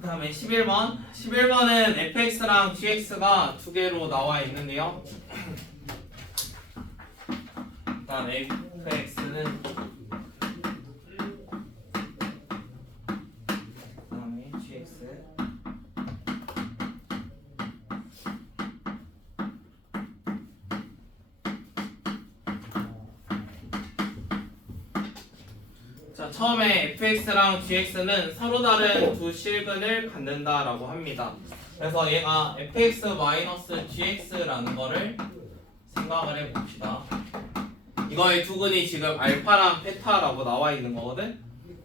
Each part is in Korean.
그 다음에 11번. 11번은 fx랑 gx가 두 개로 나와 있는데요. 일단 fx는 그 다음에 gx. 자, 처음에 fx랑 gx는 서로 다른 두 실근을 갖는다라고 합니다. 그래서 얘가 fx-gx라는 거를 생각을 해봅시다. 이거의 두근이 지금 알파랑 베타라고 나와 있는 거거든.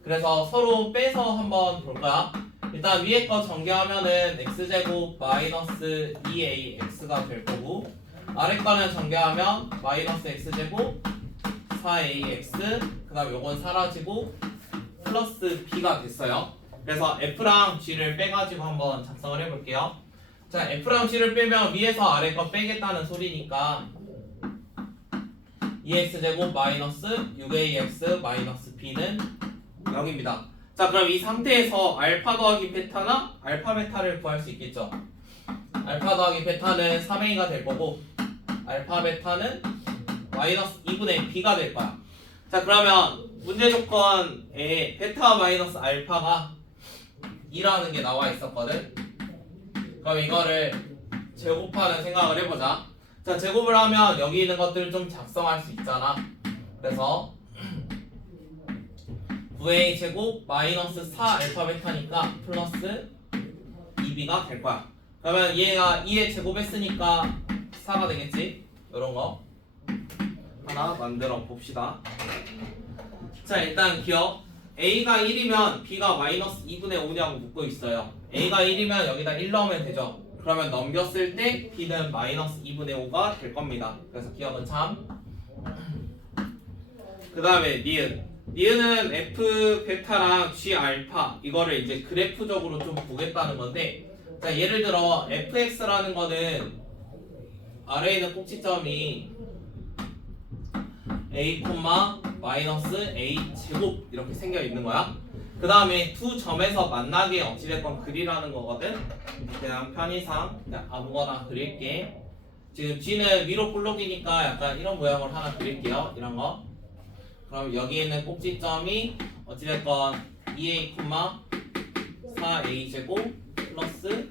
그래서 서로 빼서 한번 볼까요? 일단 위에 거 전개하면은 x제곱 마이너스 2ax가 될 거고, 아래 거는 전개하면 마이너스 x제곱 4ax, 그 다음 요건 사라지고 플러스 b가 됐어요. 그래서 f랑 g를 빼가지고 한번 작성을 해볼게요. 자, f랑 g를 빼면 위에서 아래 거 빼겠다는 소리니까 2x제곱 마이너스 6ax 마이너스 b는 0입니다. 자, 그럼 이 상태에서 알파 더하기 베타나 알파 베타를 구할 수 있겠죠. 알파 더하기 베타는 3a가 될 거고, 알파 베타는 마이너스 2분의 b가 될 거야. 자, 그러면 문제 조건에 베타 마이너스 알파가 2라는 게 나와 있었거든. 그럼 이거를 제곱하는 생각을 해보자. 자, 제곱을 하면 여기 있는 것들을 좀 작성할 수 있잖아. 그래서 9a 제곱 마이너스 4 알파 베타니까 플러스 2b가 될 거야. 그러면 얘가 2에 제곱했으니까 4가 되겠지? 요런 거 하나 만들어 봅시다. 자, 일단 기억. a가 1이면 b가 마이너스 2분의 5냐고 묻고 있어요. a가 1이면 여기다 1 넣으면 되죠. 그러면 넘겼을 때 b는 마이너스 2분의 5가 될 겁니다. 그래서 기억은 참. 그 다음에 니은. 니은은 f 베타랑 g 알파 이거를 이제 그래프적으로 좀 보겠다는 건데, 자, 예를 들어 fx라는 거는 아래에 있는 꼭지점이 a, 마이너스 a 제곱 이렇게 생겨 있는 거야. 그 다음에 두 점에서 만나게 어찌됐건 그리라는 거거든. 그냥 편의상 그냥 아무거나 그릴게. 지금 g는 위로 볼록이니까 약간 이런 모양으로 하나 그릴게요. 이런 거. 그럼 여기 있는 꼭지점이 어찌됐건 2a, 4a 제곱 플러스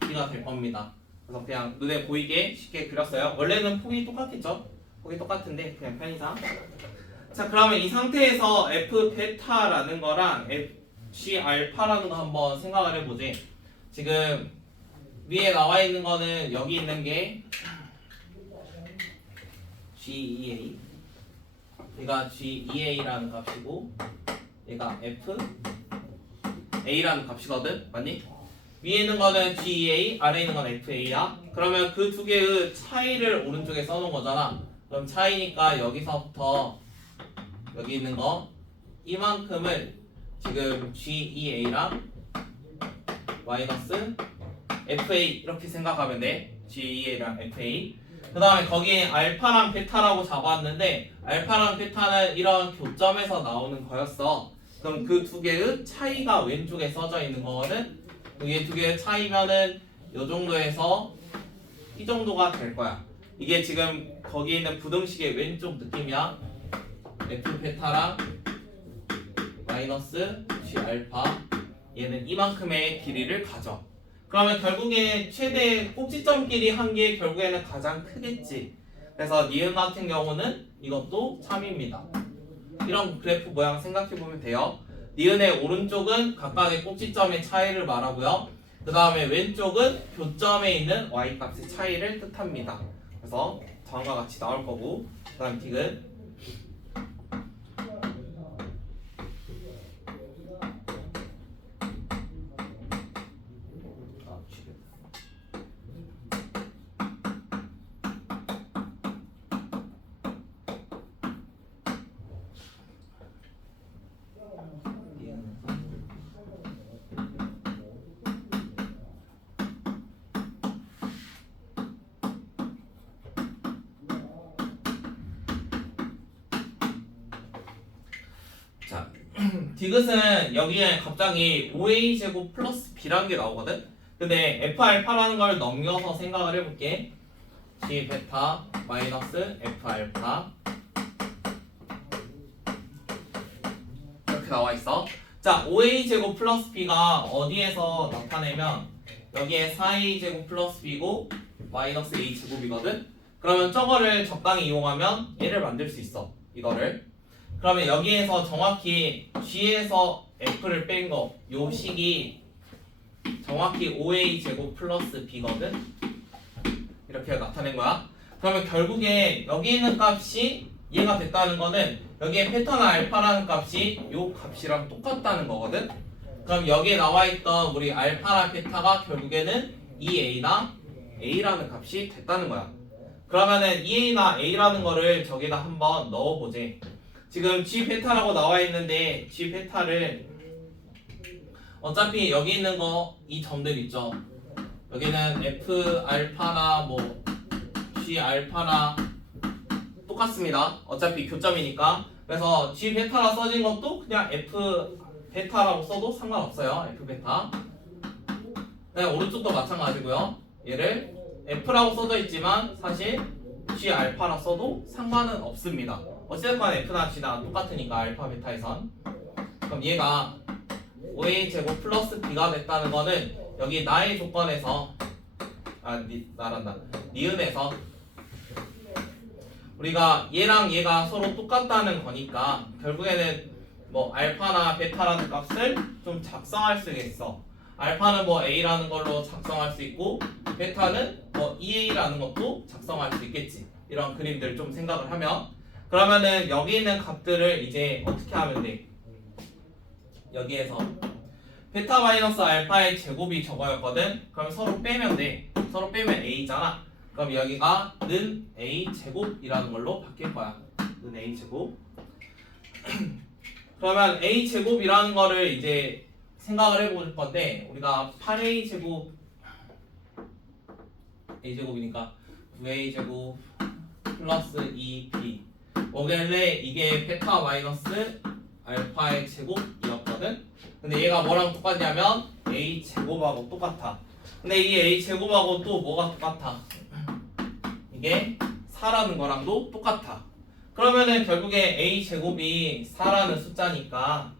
b가 될 겁니다. 그래서 그냥 눈에 보이게 쉽게 그렸어요. 원래는 폭이 똑같겠죠? 폭이 똑같은데 그냥 편의상. 자, 그러면 이 상태에서 f 베타라는 거랑 g 알파라는 거 한번 생각을 해보지. 지금 위에 나와 있는 거는 여기 있는 게 g2a, 얘가 g2a라는 값이고 얘가 f a라는 값이거든, 맞니? 위에 있는 거는 g2a, 아래에 있는 건 fa야. 그러면 그 두 개의 차이를 오른쪽에 써놓은 거잖아. 그럼 차이니까 여기서부터 여기 있는 거 이만큼을 지금 g2a랑 마이너스 fa 이렇게 생각하면 돼. g2a랑 fa. 그 다음에 거기에 알파랑 베타라고 잡았는데 알파랑 베타는 이런 교점에서 나오는 거였어. 그럼 그 두 개의 차이가 왼쪽에 써져 있는 거는 이게 두 개의 차이면은 요 정도에서 이 정도가 될 거야. 이게 지금 거기 있는 부등식의 왼쪽 느낌이야. f 베타랑 마이너스 g 알파, 얘는 이만큼의 길이를 가져. 그러면 결국에 최대 꼭지점끼리 한 게 결국에는 가장 크겠지. 그래서 니은 같은 경우는 이것도 참입니다. 이런 그래프 모양 생각해보면 돼요. 니은의 오른쪽은 각각의 꼭지점의 차이를 말하고요. 그 다음에 왼쪽은 교점에 있는 y값의 차이를 뜻합니다. 그래서 다음과 같이 나올 거고, 그 다음 틱은 디귿은 여기에 갑자기 5a 제곱 플러스 B라는 게 나오거든. 근데 F 알파라는 걸 넘겨서 생각을 해볼게. G 베타 마이너스 F 알파 이렇게 나와 있어. 자, 5A 제곱 플러스 B가 어디에서 나타내면 여기에 4A 제곱 플러스 B고 마이너스 A 제곱이거든. 그러면 저거를 적당히 이용하면 얘를 만들 수 있어. 이거를. 그러면 여기에서 정확히 G에서 F를 뺀 거, 요 식이 정확히 5A 제곱 플러스 B거든. 이렇게 나타낸 거야. 그러면 결국에 여기 있는 값이 얘가 됐다는 거는 여기에 패턴 알파라는 값이 요 값이랑 똑같다는 거거든. 그럼 여기에 나와 있던 우리 알파나 베타가 결국에는 2A나 A라는 값이 됐다는 거야. 그러면은 2A나 A라는 거를 저기다 한번 넣어보지. 지금 G 베타라고 나와 있는데 G 베타를 어차피 여기 있는 거 이 점들 있죠. 여기는 F 알파나 뭐 G 알파나 똑같습니다. 어차피 교점이니까. 그래서 G 베타라 써진 것도 그냥 F 베타라고 써도 상관없어요. F 베타. 그냥 오른쪽도 마찬가지고요. 얘를 F라고 써져 있지만 사실 G 알파라 써도 상관은 없습니다. 어쨌든 F나 G나 똑같으니까 알파 베타에선. 그럼 얘가 5A 제곱 플러스 B가 됐다는 거는 여기 나의 조건에서 니은에서 우리가 얘랑 얘가 서로 똑같다는 거니까 결국에는 뭐 알파나 베타라는 값을 좀 작성할 수 있어. 알파는 뭐 A라는 걸로 작성할 수 있고 베타는 뭐 2A라는 것도 작성할 수 있겠지. 이런 그림들 좀 생각을 하면 그러면은 여기 있는 값들을 이제 어떻게 하면 돼? 여기에서 베타 마이너스 알파의 제곱이 저거였거든. 그럼 서로 빼면 돼. 서로 빼면 A잖아. 그럼 여기가 는 A 제곱이라는 걸로 바뀔 거야. 는 A 제곱. 그러면 A 제곱이라는 거를 이제 생각을 해볼 건데 우리가 8A 제곱 A 제곱이니까 9A 제곱 플러스 2B 뭐길래 이게 베타 마이너스 알파의 제곱이었거든. 근데 얘가 뭐랑 똑같냐면 A 제곱하고 똑같아. 근데 이 A 제곱하고 또 뭐가 똑같아? 이게 4라는 거랑도 똑같아. 그러면은 결국에 A 제곱이 4라는 숫자니까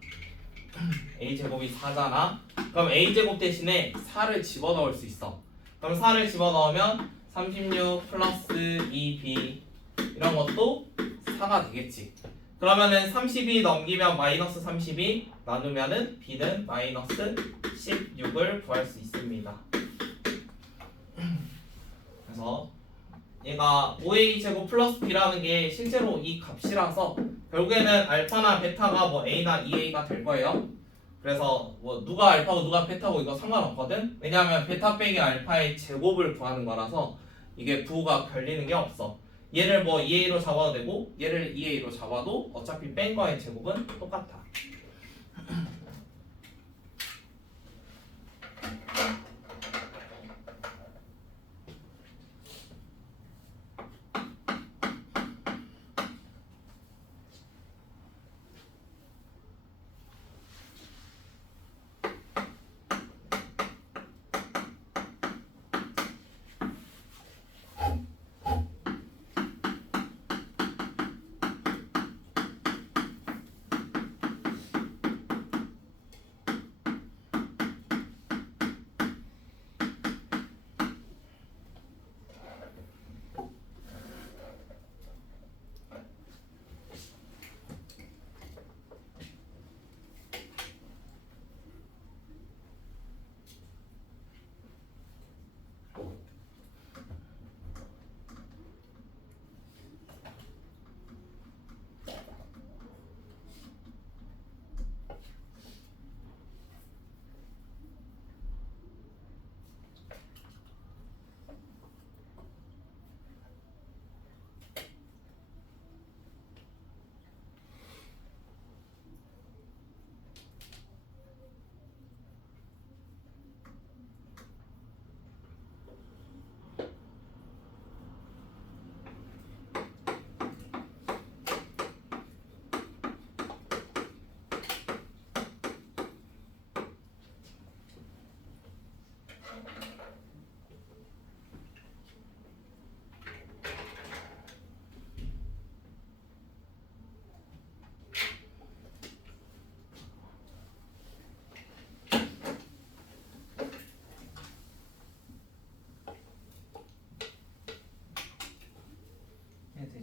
A 제곱이 4잖아. 그럼 A 제곱 대신에 4를 집어넣을 수 있어. 그럼 4를 집어넣으면 36 플러스 2B 이런 것도 4가 되겠지. 그러면은 32 넘기면 마이너스 32 나누면은 B는 마이너스 16을 구할 수 있습니다. 그래서 얘가 5A 제곱 플러스 B라는 게 실제로 이 값이라서 결국에는 알파나 베타가 뭐 A나 2A가 될 거예요. 그래서 뭐 누가 알파고 누가 베타고 이거 상관없거든. 왜냐하면 베타 빼기 알파의 제곱을 구하는 거라서 이게 부호가 걸리는 게 없어. 얘를 뭐 2A로 잡아도 되고 얘를 2A로 잡아도 어차피 뺀 거의 제곱은 똑같아.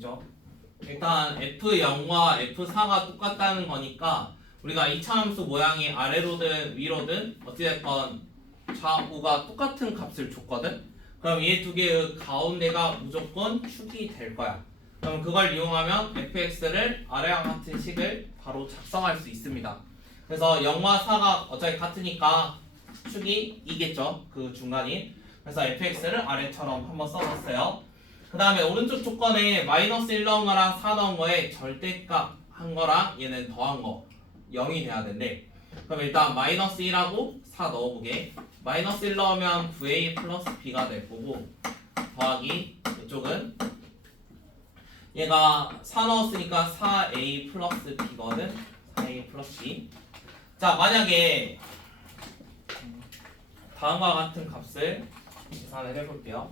있죠. 일단 F0과 F4가 똑같다는 거니까 우리가 이차함수 모양이 아래로든 위로든 어찌됐건 좌우가 똑같은 값을 줬거든. 그럼 이 두 개의 가운데가 무조건 축이 될 거야. 그럼 그걸 이용하면 fx를 아래와 같은 식을 바로 작성할 수 있습니다. 그래서 0과 4가 어차피 같으니까 축이 2겠죠. 그 중간인. 그래서 fx를 아래처럼 한번 써봤어요. 그 다음에 오른쪽 조건에 마이너스 1 넣은 거랑 4 넣은 거에 절대값 한 거랑 얘는 더한 거 0이 돼야 된대. 그럼 일단 마이너스 1하고 4 넣어보게. 마이너스 1 넣으면 9a 플러스 b가 될 거고 더하기 이쪽은 얘가 4 넣었으니까 4a 플러스 b거든. 4a 플러스 b. 자, 만약에 다음과 같은 값을 계산을 해볼게요.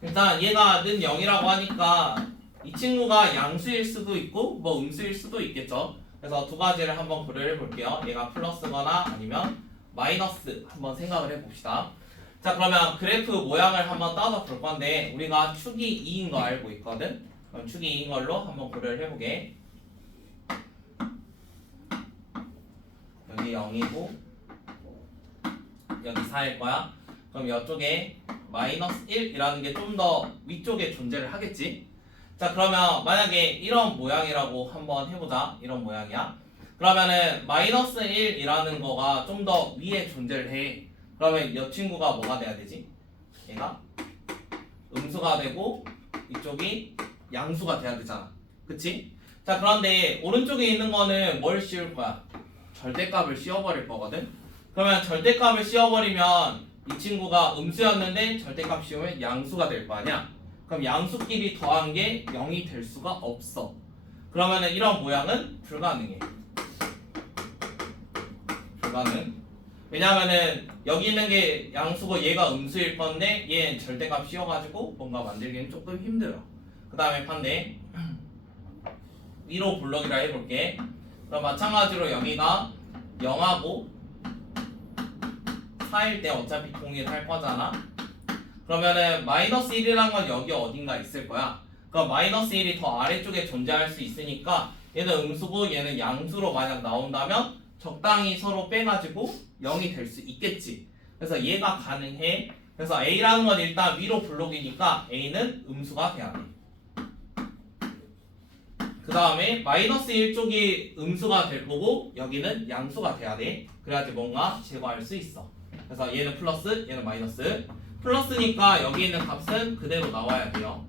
일단 얘가 는 0이라고 하니까 이 친구가 양수일 수도 있고 뭐 음수일 수도 있겠죠. 그래서 두 가지를 한번 고려해 볼게요. 얘가 플러스거나 아니면 마이너스 한번 생각을 해봅시다. 자, 그러면 그래프 모양을 한번 따서 볼 건데 우리가 축이 2인 거 알고 있거든. 그럼 축이 2인 걸로 한번 고려를 해보게. 여기 0이고 여기 4일 거야. 그럼 이쪽에 마이너스 1이라는 게 좀 더 위쪽에 존재를 하겠지. 자, 그러면 만약에 이런 모양이라고 한번 해보자. 이런 모양이야. 그러면은 마이너스 1이라는 거가 좀 더 위에 존재를 해. 그러면 이 친구가 뭐가 돼야 되지? 얘가 음수가 되고 이쪽이 양수가 돼야 되잖아. 그치? 자, 그런데 오른쪽에 있는 거는 뭘 씌울 거야? 절대값을 씌워버릴 거거든. 그러면 절대값을 씌워버리면 이 친구가 음수였는데 절대값 씌우면 양수가 될 거 아니야? 그럼 양수끼리 더한 게 0이 될 수가 없어. 그러면은 이런 모양은 불가능해. 불가능. 왜냐면은 여기 있는 게 양수고 얘가 음수일 건데 얘는 절대값 씌워가지고 뭔가 만들기는 조금 힘들어. 그 다음에 반대 위로 블록이라 해볼게. 그럼 마찬가지로 여기가 0하고 4일 때 어차피 동일할 거잖아. 그러면은 마이너스 1이란 건 여기 어딘가 있을 거야. 그럼 마이너스 1이 더 아래쪽에 존재할 수 있으니까 얘는 음수고 얘는 양수로 만약 나온다면 적당히 서로 빼가지고 0이 될 수 있겠지. 그래서 얘가 가능해. 그래서 A라는 건 일단 위로 블록이니까 A는 음수가 돼야 돼. 그 다음에 마이너스 1쪽이 음수가 될 거고 여기는 양수가 돼야 돼. 그래야지 뭔가 제거할 수 있어. 그래서 얘는 플러스, 얘는 마이너스. 플러스니까 여기 있는 값은 그대로 나와야 돼요.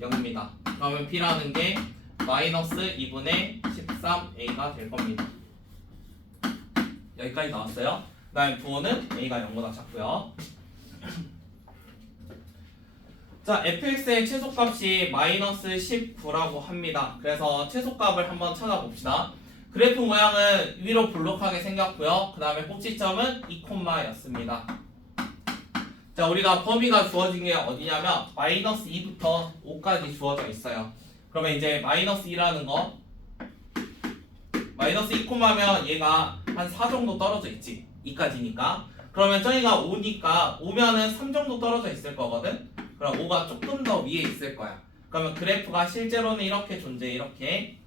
0입니다. 그러면 B라는 게 마이너스 2분의 13A가 될 겁니다. 여기까지 나왔어요. 그 다음에 부호는 A가 0보다 작고요. 자, fx의 최소값이 마이너스 19라고 합니다. 그래서 최소값을 한번 찾아봅시다. 그래프 모양은 위로 볼록하게 생겼고요. 그 다음에 꼭지점은 2콤마였습니다. 자, 우리가 범위가 주어진 게 어디냐면 마이너스 2부터 5까지 주어져 있어요. 그러면 이제 마이너스 2라는 거 마이너스 2콤마면 얘가 한 4 정도 떨어져 있지. 2까지니까. 그러면 저희가 5니까 5면은 3 정도 떨어져 있을 거거든. 그럼 5가 조금 더 위에 있을 거야. 그러면 그래프가 실제로는 이렇게 존재해. 이렇게.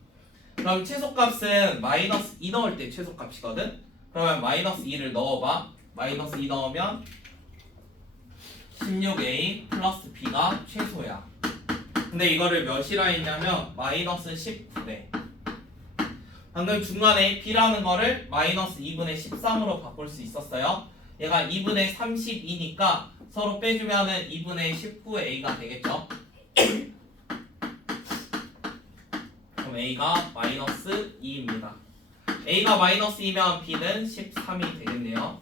그럼 최소값은 마이너스 2 넣을 때 최소값이거든. 그러면 마이너스 2를 넣어봐. 마이너스 2 넣으면 16a 플러스 b가 최소야. 근데 이거를 몇이라 했냐면 마이너스 19래. 방금 중간에 b라는 거를 마이너스 2분의 13으로 바꿀 수 있었어요. 얘가 2분의 32니까 서로 빼주면은 2분의 19a가 되겠죠. 그럼 a가 마이너스 2입니다. a가 마이너스 2면 b는 13이 되겠네요.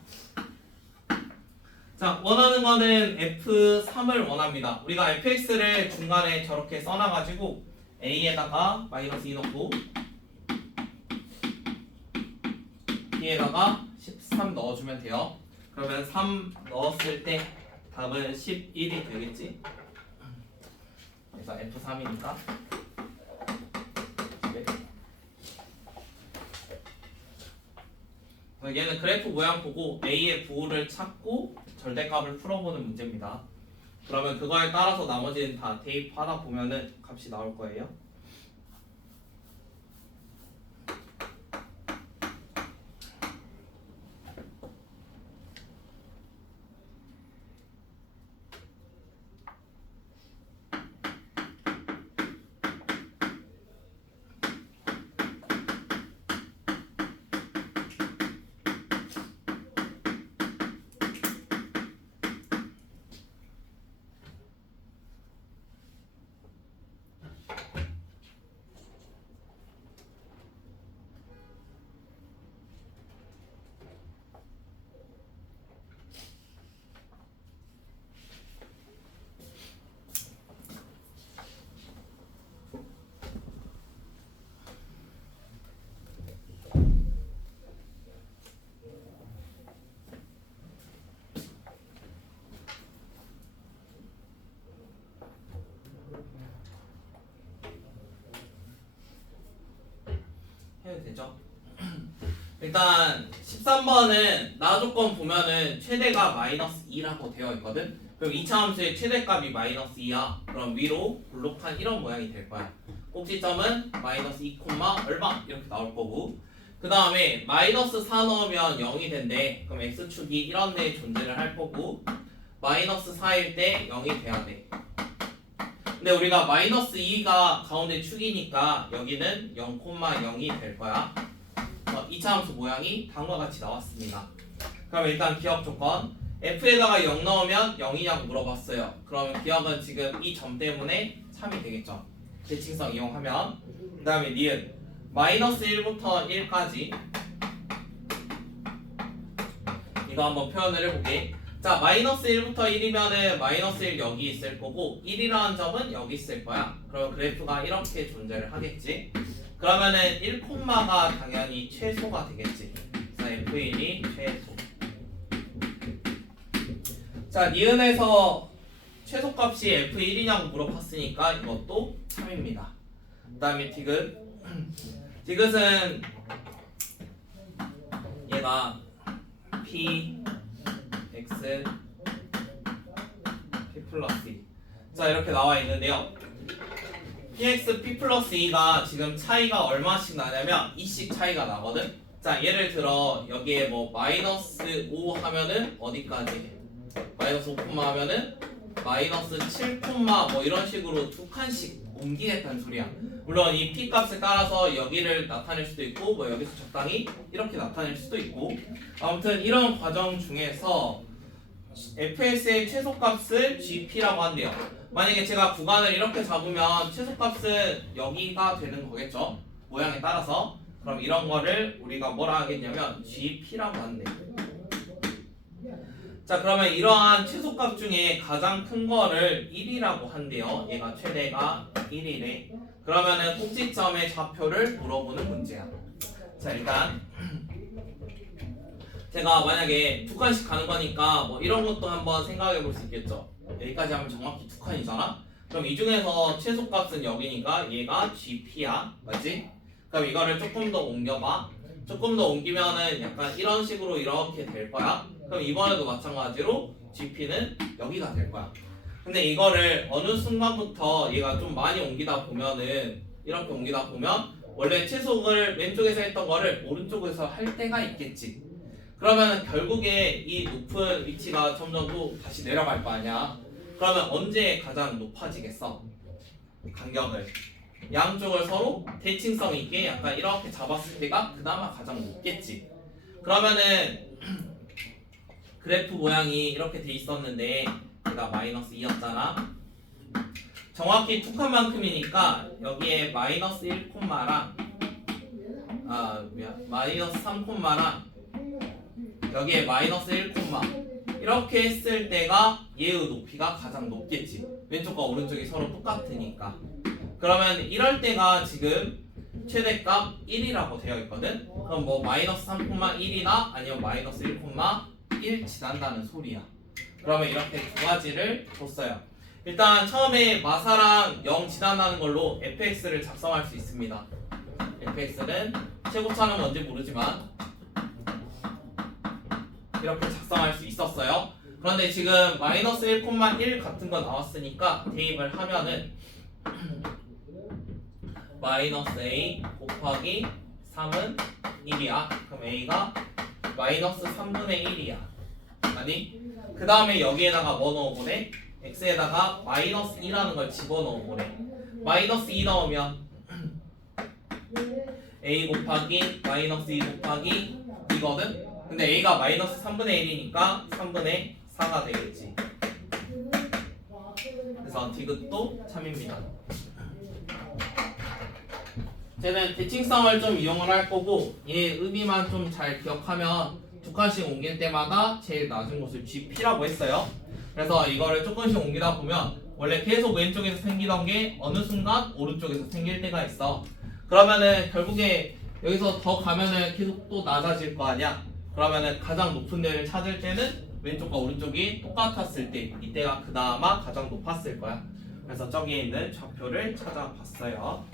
자, 원하는 거는 F3을 원합니다. 우리가 fx를 중간에 저렇게 써놔가지고 a에다가 마이너스 2 넣고 b에다가 13 넣어주면 돼요. 그러면 3 넣었을 때 답은 11이 되겠지. 그래서 F3이니까 얘는 그래프 모양 보고 A의 부호를 찾고 절대값을 풀어보는 문제입니다. 그러면 그거에 따라서 나머지는 다 대입하다 보면은 값이 나올 거예요. 해도 되죠? 일단 13번은 나 조건 보면은 최대가 마이너스 2라고 되어 있거든. 그럼 2차 함수의 최대값이 마이너스 2야. 그럼 위로 볼록한 이런 모양이 될 거야. 꼭지점은 마이너스 2, 얼마 이렇게 나올 거고, 그 다음에 마이너스 4 넣으면 0이 된대. 그럼 x축이 이런 데 존재를 할 거고, 마이너스 4일 때 0이 돼야 돼. 근데 우리가 마이너스 2가 가운데 축이니까 여기는 0,0이 될 거야. 2차 함수 모양이 다음과 같이 나왔습니다. 그럼 일단 기억 조건, f에다가 0 넣으면 0이냐고 물어봤어요. 그러면 기억은 지금 이 점 때문에 3이 되겠죠. 대칭성 이용하면. 그 다음에 니은 마이너스 1부터 1까지 이거 한번 표현을 해볼게. 자, 마이너스 1부터 1이면은 마이너스 1 여기 있을 거고 1이라는 점은 여기 있을 거야. 그럼 그래프가 이렇게 존재를 하겠지. 그러면은 1콤마가 당연히 최소가 되겠지. 그래서 F1이 최소. 자, 니은에서 최소값이 F1이냐고 물어봤으니까 이것도 3입니다. 그 다음에 디귿. 디귿은 얘가 P X P 플러스 2. 자, 이렇게 나와 있는데요. PX P 플러스 2가 지금 차이가 얼마씩 나냐면 2씩 차이가 나거든. 자, 예를 들어 여기에 뭐 마이너스 5 하면은 어디까지? 마이너스 5 하면은 마이너스 7 뭐 이런 식으로 두 칸씩 옮기겠다는 소리야. 물론 이 P 값에 따라서 여기를 나타낼 수도 있고 뭐 여기서 적당히 이렇게 나타낼 수도 있고, 아무튼 이런 과정 중에서 fx의 최소값을 gp라고 한대요. 만약에 제가 구간을 이렇게 잡으면 최소값은 여기가 되는 거겠죠, 모양에 따라서. 그럼 이런 거를 우리가 뭐라 하겠냐면 gp라고 한대. 자, 그러면 이러한 최소값 중에 가장 큰 거를 1이라고 한대요. 얘가 최대가 1이래. 그러면은 꼭지점의 좌표를 물어보는 문제야. 자, 일단 제가 만약에 두 칸씩 가는 거니까 뭐 이런 것도 한번 생각해 볼 수 있겠죠. 여기까지 하면 정확히 두 칸이잖아. 그럼 이 중에서 최소값은 여기니까 얘가 GP야, 맞지? 그럼 이거를 조금 더 옮겨봐. 조금 더 옮기면은 약간 이런 식으로 이렇게 될 거야. 그럼 이번에도 마찬가지로 GP는 여기가 될 거야. 근데 이거를 어느 순간부터 얘가 좀 많이 옮기다 보면은 이렇게 옮기다 보면 원래 최소를 왼쪽에서 했던 거를 오른쪽에서 할 때가 있겠지. 그러면 결국에 이 높은 위치가 점점 또 다시 내려갈 거 아니야. 그러면 언제 가장 높아지겠어? 간격을 양쪽을 서로 대칭성 있게 약간 이렇게 잡았을 때가 그나마 가장 높겠지. 그러면은 그래프 모양이 이렇게 돼 있었는데 얘가 마이너스 2였잖아. 정확히 두 칸만큼이니까 여기에 마이너스 1 콤마랑 마이너스 3 콤마랑 여기에 마이너스 1 콤마 이렇게 했을 때가 얘의 높이가 가장 높겠지. 왼쪽과 오른쪽이 서로 똑같으니까. 그러면 이럴 때가 지금 최대값 1이라고 되어 있거든. 그럼 뭐 마이너스 3 콤마 1이나 아니면 마이너스 1 콤마 1 지난다는 소리야. 그러면 이렇게 두 가지를 줬어요. 일단 처음에 마사랑 0 지난다는 걸로 fx를 작성할 수 있습니다. fx는 최고차는 뭔지 모르지만 이렇게 작성할 수 있었어요. 그런데 지금 마이너스 1,1 같은 거 나왔으니까 대입을 하면은 마이너스 a 곱하기 3은 1이야. 그럼 a가 마이너스 3분의 1이야. 아니? 그 다음에 여기에다가 뭐 넣어보래? x에다가 마이너스 2라는 걸 집어넣어보래. 마이너스 2 넣으면 a 곱하기 마이너스 2 곱하기 이거든? 근데 a가 마이너스 3분의 1이니까 3분의 4가 되겠지. 그래서 디귿도 참입니다. 쟤는 대칭성을 좀 이용을 할 거고 얘 의미만 좀 잘 기억하면 두 칸씩 옮길 때마다 제일 낮은 곳을 GP라고 했어요. 그래서 이거를 조금씩 옮기다 보면 원래 계속 왼쪽에서 생기던 게 어느 순간 오른쪽에서 생길 때가 있어. 그러면은 결국에 여기서 더 가면은 계속 또 낮아질 거 아니야. 그러면은 가장 높은 데를 찾을 때는 왼쪽과 오른쪽이 똑같았을 때 이때가 그나마 가장 높았을 거야. 그래서 저기에 있는 좌표를 찾아봤어요.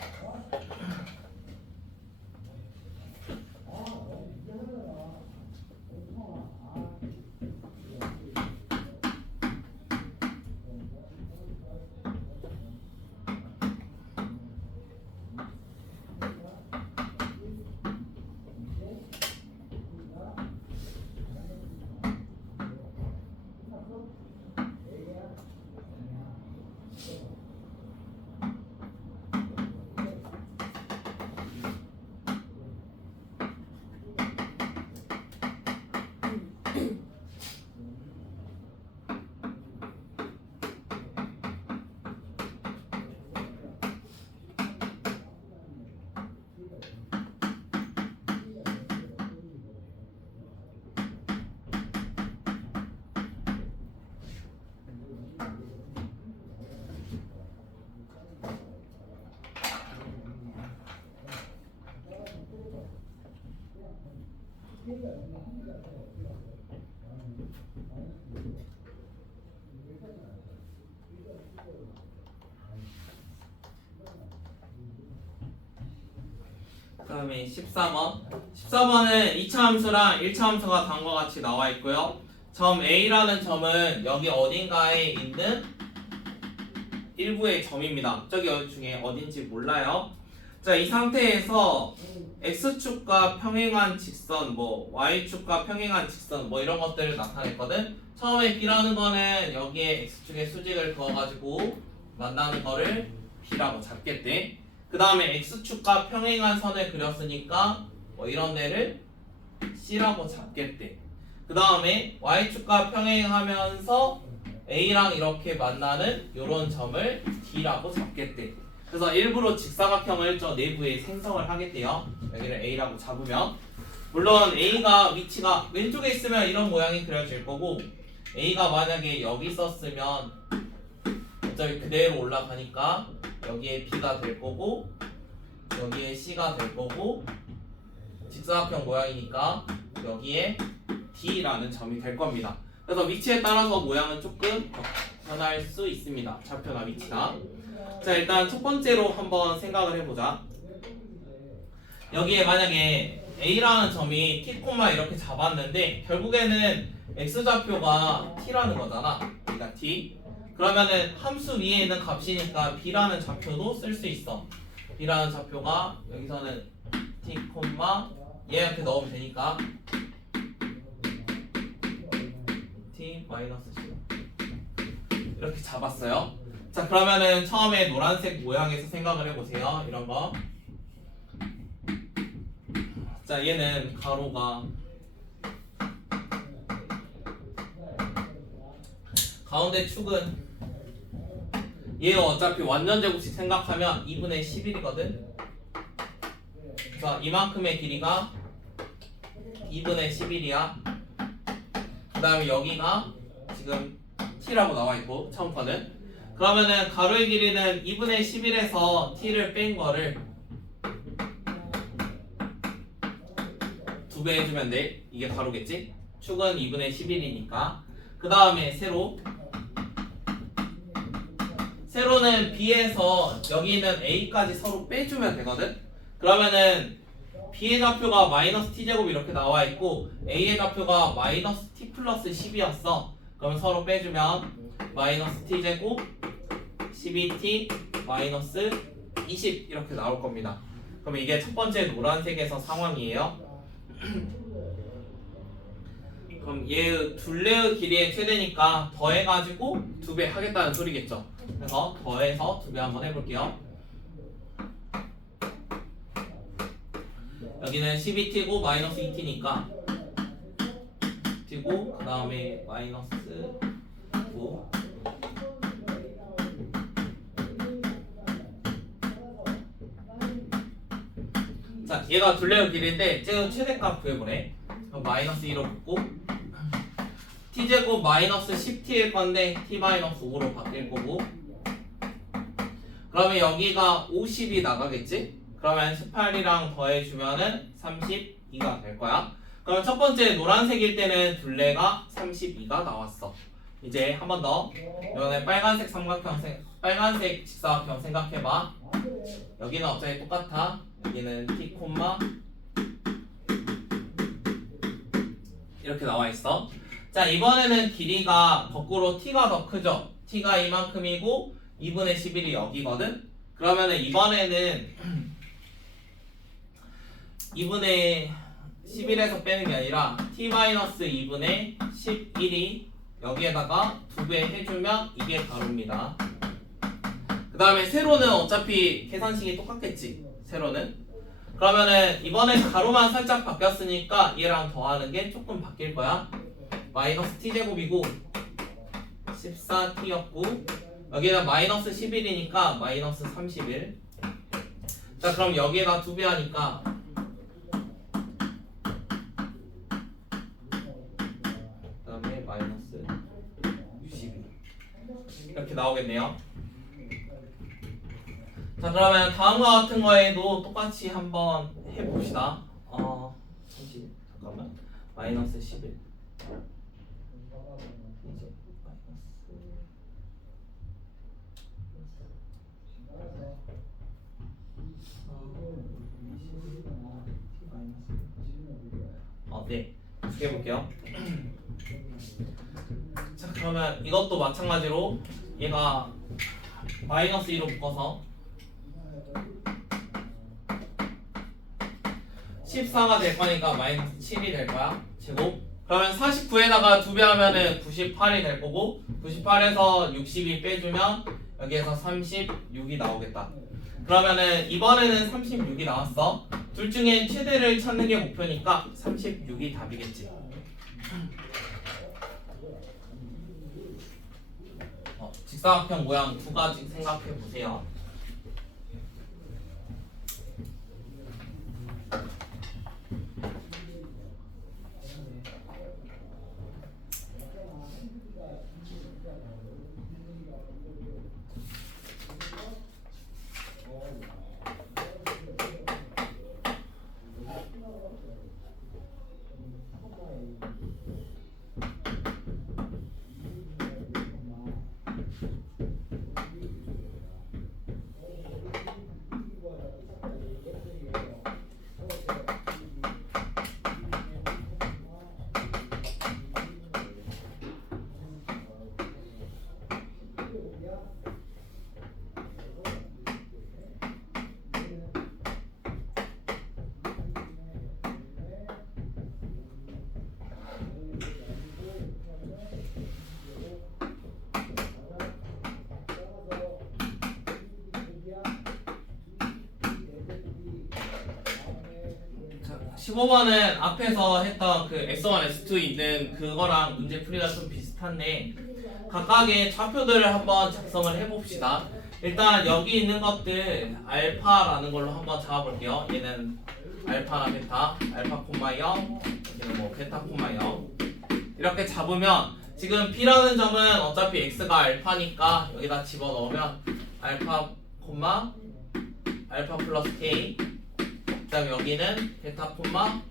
그 다음에 14번. 14번은 2차 함수랑 1차 함수가 다음과 같이 나와 있고요. 점 A라는 점은 여기 어딘가에 있는 일부의 점입니다. 저기 중에 어딘지 몰라요. 자, 이 상태에서 X축과 평행한 직선, 뭐 Y축과 평행한 직선, 뭐 이런 것들을 나타냈거든. 처음에 B라는 거는 여기에 X축에 수직을 그어가지고 만나는 거를 B라고 잡겠대. 그 다음에 X축과 평행한 선을 그렸으니까 뭐 이런 데를 C라고 잡겠대. 그 다음에 Y축과 평행하면서 A랑 이렇게 만나는 이런 점을 D라고 잡겠대. 그래서 일부러 직사각형을 저 내부에 생성을 하겠대요. 여기를 A라고 잡으면 물론 A가 위치가 왼쪽에 있으면 이런 모양이 그려질 거고 A가 만약에 여기 있었으면 어차피 그대로 올라가니까 여기에 B가 될 거고 여기에 C가 될 거고 직사각형 모양이니까 여기에 D라는 점이 될 겁니다. 그래서 위치에 따라서 모양은 조금 변할 수 있습니다. 좌표나 위치가. 자, 일단 첫 번째로 한번 생각을 해보자. 여기에 만약에 A라는 점이 T, 이렇게 잡았는데 결국에는 X좌표가 T라는 거잖아. 여기가 T. 그러면은 함수 위에 있는 값이니까 B라는 좌표도 쓸 수 있어. B라는 좌표가 여기서는 T, 얘한테 넣으면 되니까 T 마이너스 C 이렇게 잡았어요. 자, 그러면은 처음에 노란색 모양에서 생각을 해보세요. 이런 거. 자, 얘는 가로가 가운데 축은 얘 어차피 완전 제곱식 생각하면 2분의 11이거든. 그래서 이만큼의 길이가 2분의 11이야. 그 다음에 여기가 지금 T라고 나와있고 처음 거는. 그러면은 가로의 길이는 2분의 11에서 T를 뺀 거를 2배 해주면 돼. 이게 가로겠지? 축은 2분의 11이니까. 그 다음에 세로는 B에서 여기 있는 A까지 서로 빼주면 되거든? 그러면은 B의 좌표가 마이너스 T제곱 이렇게 나와있고 A의 좌표가 마이너스 T 플러스 10이었어. 그럼 서로 빼주면 마이너스 t제곱 12t 마이너스 20 이렇게 나올 겁니다. 그럼 이게 첫 번째 노란색에서 상황이에요. 그럼 얘 둘레의 길이의 최대니까 더해가지고 2배 하겠다는 소리겠죠. 그래서 더해서 2배 한번 해볼게요. 여기는 12t고 마이너스 2t니까 t고 그 다음에 마이너스 9. 자, 얘가 둘레의 길이인데 지금 최대값 구해보래. 그럼 마이너스 2로 붙고 t제곱 마이너스 10t일 건데 t 마이너스 5로 바뀔 거고, 그러면 여기가 50이 나가겠지? 그러면 18이랑 더해주면은 32가 될 거야. 그럼 첫 번째 노란색일 때는 둘레가 32가 나왔어. 이제 한 번 더. 이번에 빨간색 삼각형, 빨간색 직사각형 생각해봐. 여기는 어차피 똑같아. 여기는 t, 이렇게 나와 있어. 자, 이번에는 길이가 거꾸로 t가 더 크죠? t가 이만큼이고 2분의 11이 여기거든? 그러면은 이번에는 2분의 11에서 빼는 게 아니라 t-2분의 11이 여기에다가 2배 해주면 이게 가로입니다. 그 다음에 세로는 어차피 계산식이 똑같겠지? 세로는. 그러면은 이번엔 가로만 살짝 바뀌었으니까 얘랑 더하는 게 조금 바뀔 거야. 마이너스 t제곱이고 14t였고 여기는 마이너스 11이니까 마이너스 31. 자, 그럼 여기에다 2배 하니까 그 다음에 마이너스 62 이렇게 나오겠네요. 자, 그러면 다음과 같은 거에도 똑같이 한번 해봅시다. 잠깐만. 마이너스 11 네, 해볼게요. 자, 그러면 이것도 마찬가지로 얘가 마이너스 2로 묶어서 14가 될 거니까 마이너스 7이 될 거야. 제곱. 그러면 49에다가 2배 하면은 98이 될 거고, 98에서 62 빼주면 여기에서 36이 나오겠다. 그러면은 이번에는 36이 나왔어. 둘 중에 최대를 찾는 게 목표니까 36이 답이겠지. 직사각형 모양 두 가지 생각해 보세요. 자, 15번은 앞에서 했던 그 S1, S2 있는 그거랑 문제 풀이가 좀 비슷한데 각각의 좌표들을 한번 작성을 해봅시다. 일단 여기 있는 것들 알파라는 걸로 한번 잡아볼게요. 얘는 알파나 베타, 알파 콤마 0, 여기는 뭐 베타 콤마 0 이렇게 잡으면 지금 B라는 점은 어차피 X가 알파니까 여기다 집어넣으면 알파 콤마 알파 플러스 K, 그 다음에 여기는 베타 콤마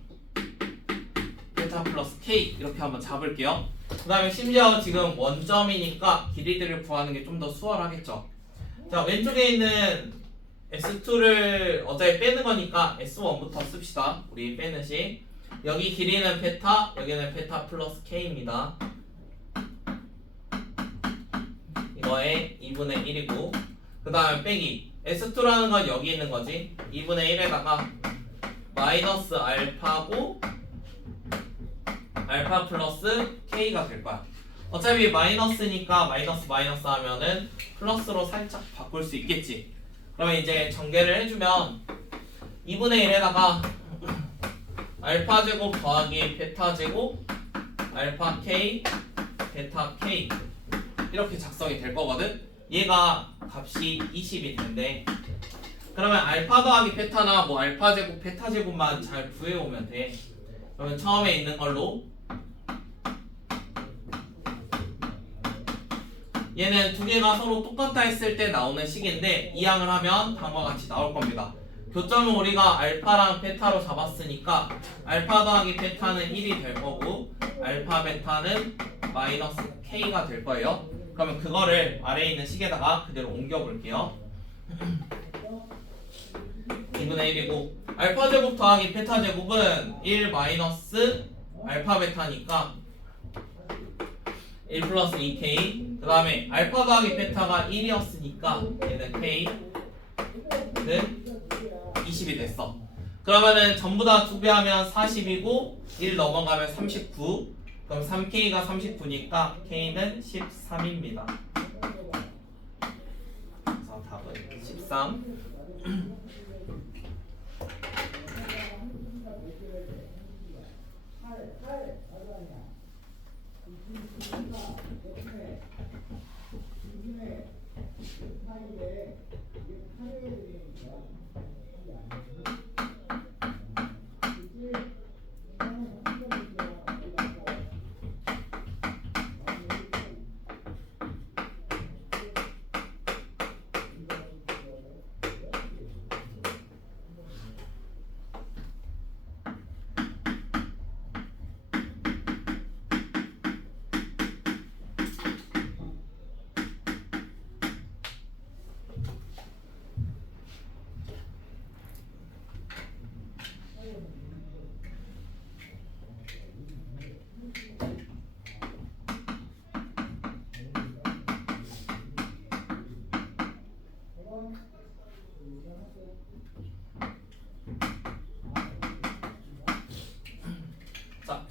베타 플러스 K 이렇게 한번 잡을게요. 그 다음에 심지어 지금 원점이니까 길이들을 구하는 게 좀 더 수월하겠죠. 자, 왼쪽에 있는 S2를 어차피 빼는 거니까 S1부터 씁시다. 우리 빼는 식. 여기 길이는 베타, 여기는 베타 플러스 K입니다. 이거의 2분의 1이고 그 다음에 빼기 S2라는 건 여기 있는 거지 2분의 1에다가 마이너스 알파고 알파 플러스 K가 될 거야. 어차피 마이너스니까 마이너스 마이너스 하면은 플러스로 살짝 바꿀 수 있겠지. 그러면 이제 전개를 해주면 2분의 1에다가 알파 제곱 더하기 베타 제곱 알파 K 베타 K 이렇게 작성이 될 거거든. 얘가 값이 20이 된대. 그러면 알파 더하기 베타나 뭐 알파 제곱 베타 제곱만 잘 구해오면 돼. 그러면 처음에 있는 걸로 얘는 두 개가 서로 똑같다 했을 때 나오는 식인데 이항을 하면 다음과 같이 나올 겁니다. 교점은 우리가 알파랑 베타로 잡았으니까 알파 더하기 베타는 1이 될 거고 알파 베타는 마이너스 K가 될 거예요. 그러면 그거를 아래에 있는 식에다가 그대로 옮겨 볼게요. 2분의 1이고 알파 제곱 더하기 베타 제곱은 1 마이너스 알파 베타니까 1 플러스 2K 그 다음에 알파 더하기 베타가 1이었으니까 얘는 K는 20이 됐어. 그러면은 전부 다 2배 하면 40이고 1 넘어가면 39 그럼 3K가 39니까 K는 13입니다. 그래서 답은 13 자,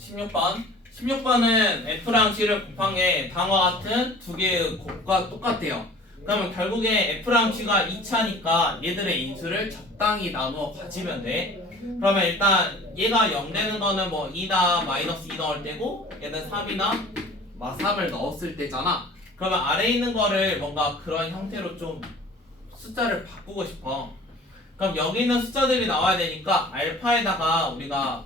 16번은 F랑 G를 곱한 게 다음과 같은 두 개의 곱과 똑같대요. 그러면 결국에 F랑 G가 2차니까 얘들의 인수를 적당히 나누어 가지면 돼. 그러면 일단 얘가 0 되는 거는 뭐 2나 마이너스 2 넣을 때고 얘는 3이나 3을 넣었을 때잖아. 그러면 아래에 있는 거를 뭔가 그런 형태로 좀 숫자를 바꾸고 싶어. 그럼 여기 있는 숫자들이 나와야 되니까 알파에다가 우리가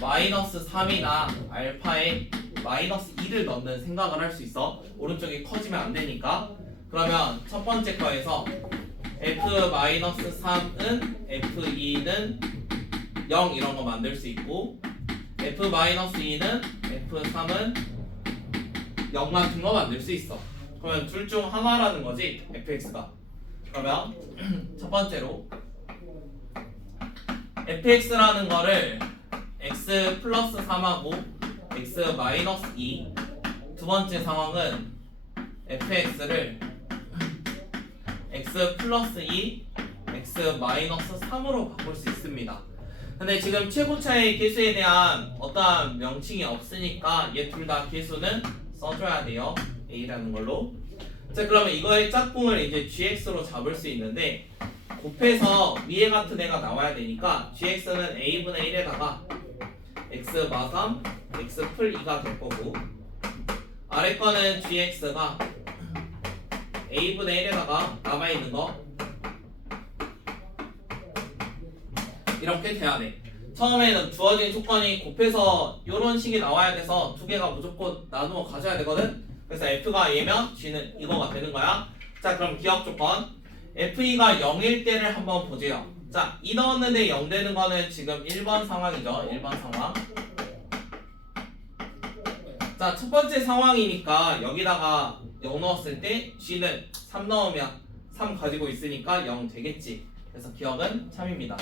마이너스 3이나 알파에 마이너스 2를 넣는 생각을 할 수 있어. 오른쪽이 커지면 안 되니까. 그러면 첫 번째 거에서 F-3은 F2는 0 이런 거 만들 수 있고 F-2는 F3은 0 같은 거 만들 수 있어. 그러면 둘 중 하나라는 거지 fx가. 그러면 첫 번째로 fx라는 거를 x 플러스 3하고 x 마이너스 2 두 번째 상황은 fx를 x 플러스 2 x 마이너스 3으로 바꿀 수 있습니다. 근데 지금 최고차의 계수에 대한 어떠한 명칭이 없으니까 얘 둘 다 계수는 써줘야 돼요. a라는 걸로. 자, 그러면 이거의 짝꿍을 이제 gx로 잡을 수 있는데 곱해서 위에 같은 애가 나와야 되니까 gx는 a분의 1에다가 x 마3 x 풀 2가 될 거고 아래 거는 gx가 a분의 1에다가 남아있는 거 이렇게 돼야 돼. 처음에는 주어진 조건이 곱해서 이런 식이 나와야 돼서 두 개가 무조건 나누어 가져야 되거든. 그래서 f가 얘면 g는 이거가 되는 거야. 자, 그럼 기억 조건 f2가 0일 때를 한번 보세요. 자, 2 넣었는데 0 되는 거는 지금 1번 상황이죠. 1번 상황. 자, 첫 번째 상황이니까 여기다가 0 넣었을 때 g는 3 넣으면 3 가지고 있으니까 0 되겠지. 그래서 기억은 참입니다.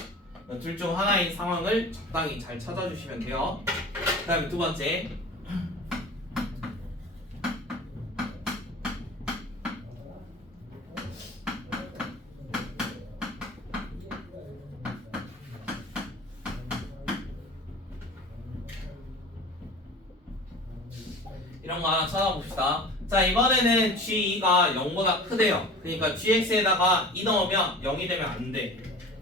둘 중 하나인 상황을 적당히 잘 찾아주시면 돼요. 그 다음에 두 번째 이런 거 하나 찾아봅시다. 자, 이번에는 g2가 0보다 크대요. 그러니까 gx에다가 2 넣으면 0이 되면 안 돼.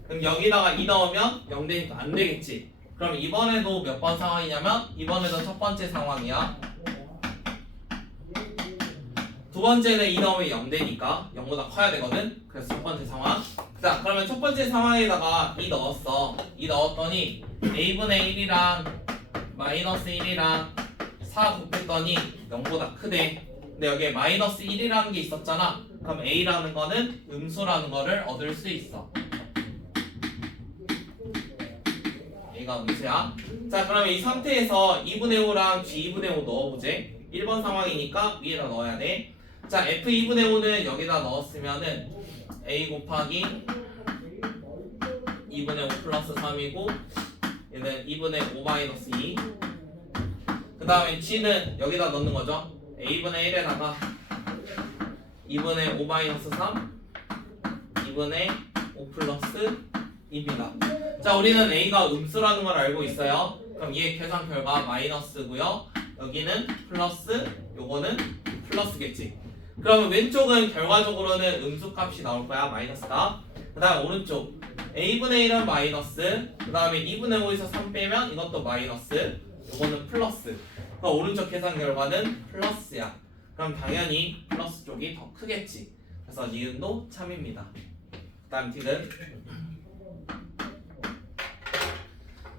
그럼 여기다가 2 넣으면 0 되니까 안 되겠지. 그럼 이번에도 몇 번 상황이냐면 이번에도 첫 번째 상황이야. 두 번째는 2 넣으면 0 되니까 0보다 커야 되거든. 그래서 첫 번째 상황. 자, 그러면 첫 번째 상황에다가 2 넣었어. 2 넣었더니 a분의 1이랑 마이너스 1이랑 4 곱했더니 0보다 크대. 근데 여기에 마이너스 1이라는 게 있었잖아. 그럼 a라는 거는 음수라는 거를 얻을 수 있어. a가 음수야. 자, 그러면 이 상태에서 2분의 5랑 g2분의 5 넣어보지. 1번 상황이니까 위에다 넣어야 돼. 자, f2분의 5는 여기다 넣었으면은 a 곱하기 2분의 5 플러스 3이고 얘는 2분의 5 마이너스 2. 그 다음에 g는 여기다 넣는 거죠. a분의 1에다가 2분의 5 마이너스 3 2분의 5 플러스 2입니다. 자, 우리는 a가 음수라는 걸 알고 있어요. 그럼 얘 계산 결과 마이너스고요. 여기는 플러스, 요거는 플러스겠지. 그러면 왼쪽은 결과적으로는 음수 값이 나올 거야. 마이너스가. 그 다음 오른쪽 a분의 1은 마이너스, 그 다음에 2분의 5에서 3 빼면 이것도 마이너스, 요거는 플러스. 그럼 오른쪽 계산 결과는 플러스야. 그럼 당연히 플러스 쪽이 더 크겠지. 그래서 니은도 참입니다. 그 다음 디귿.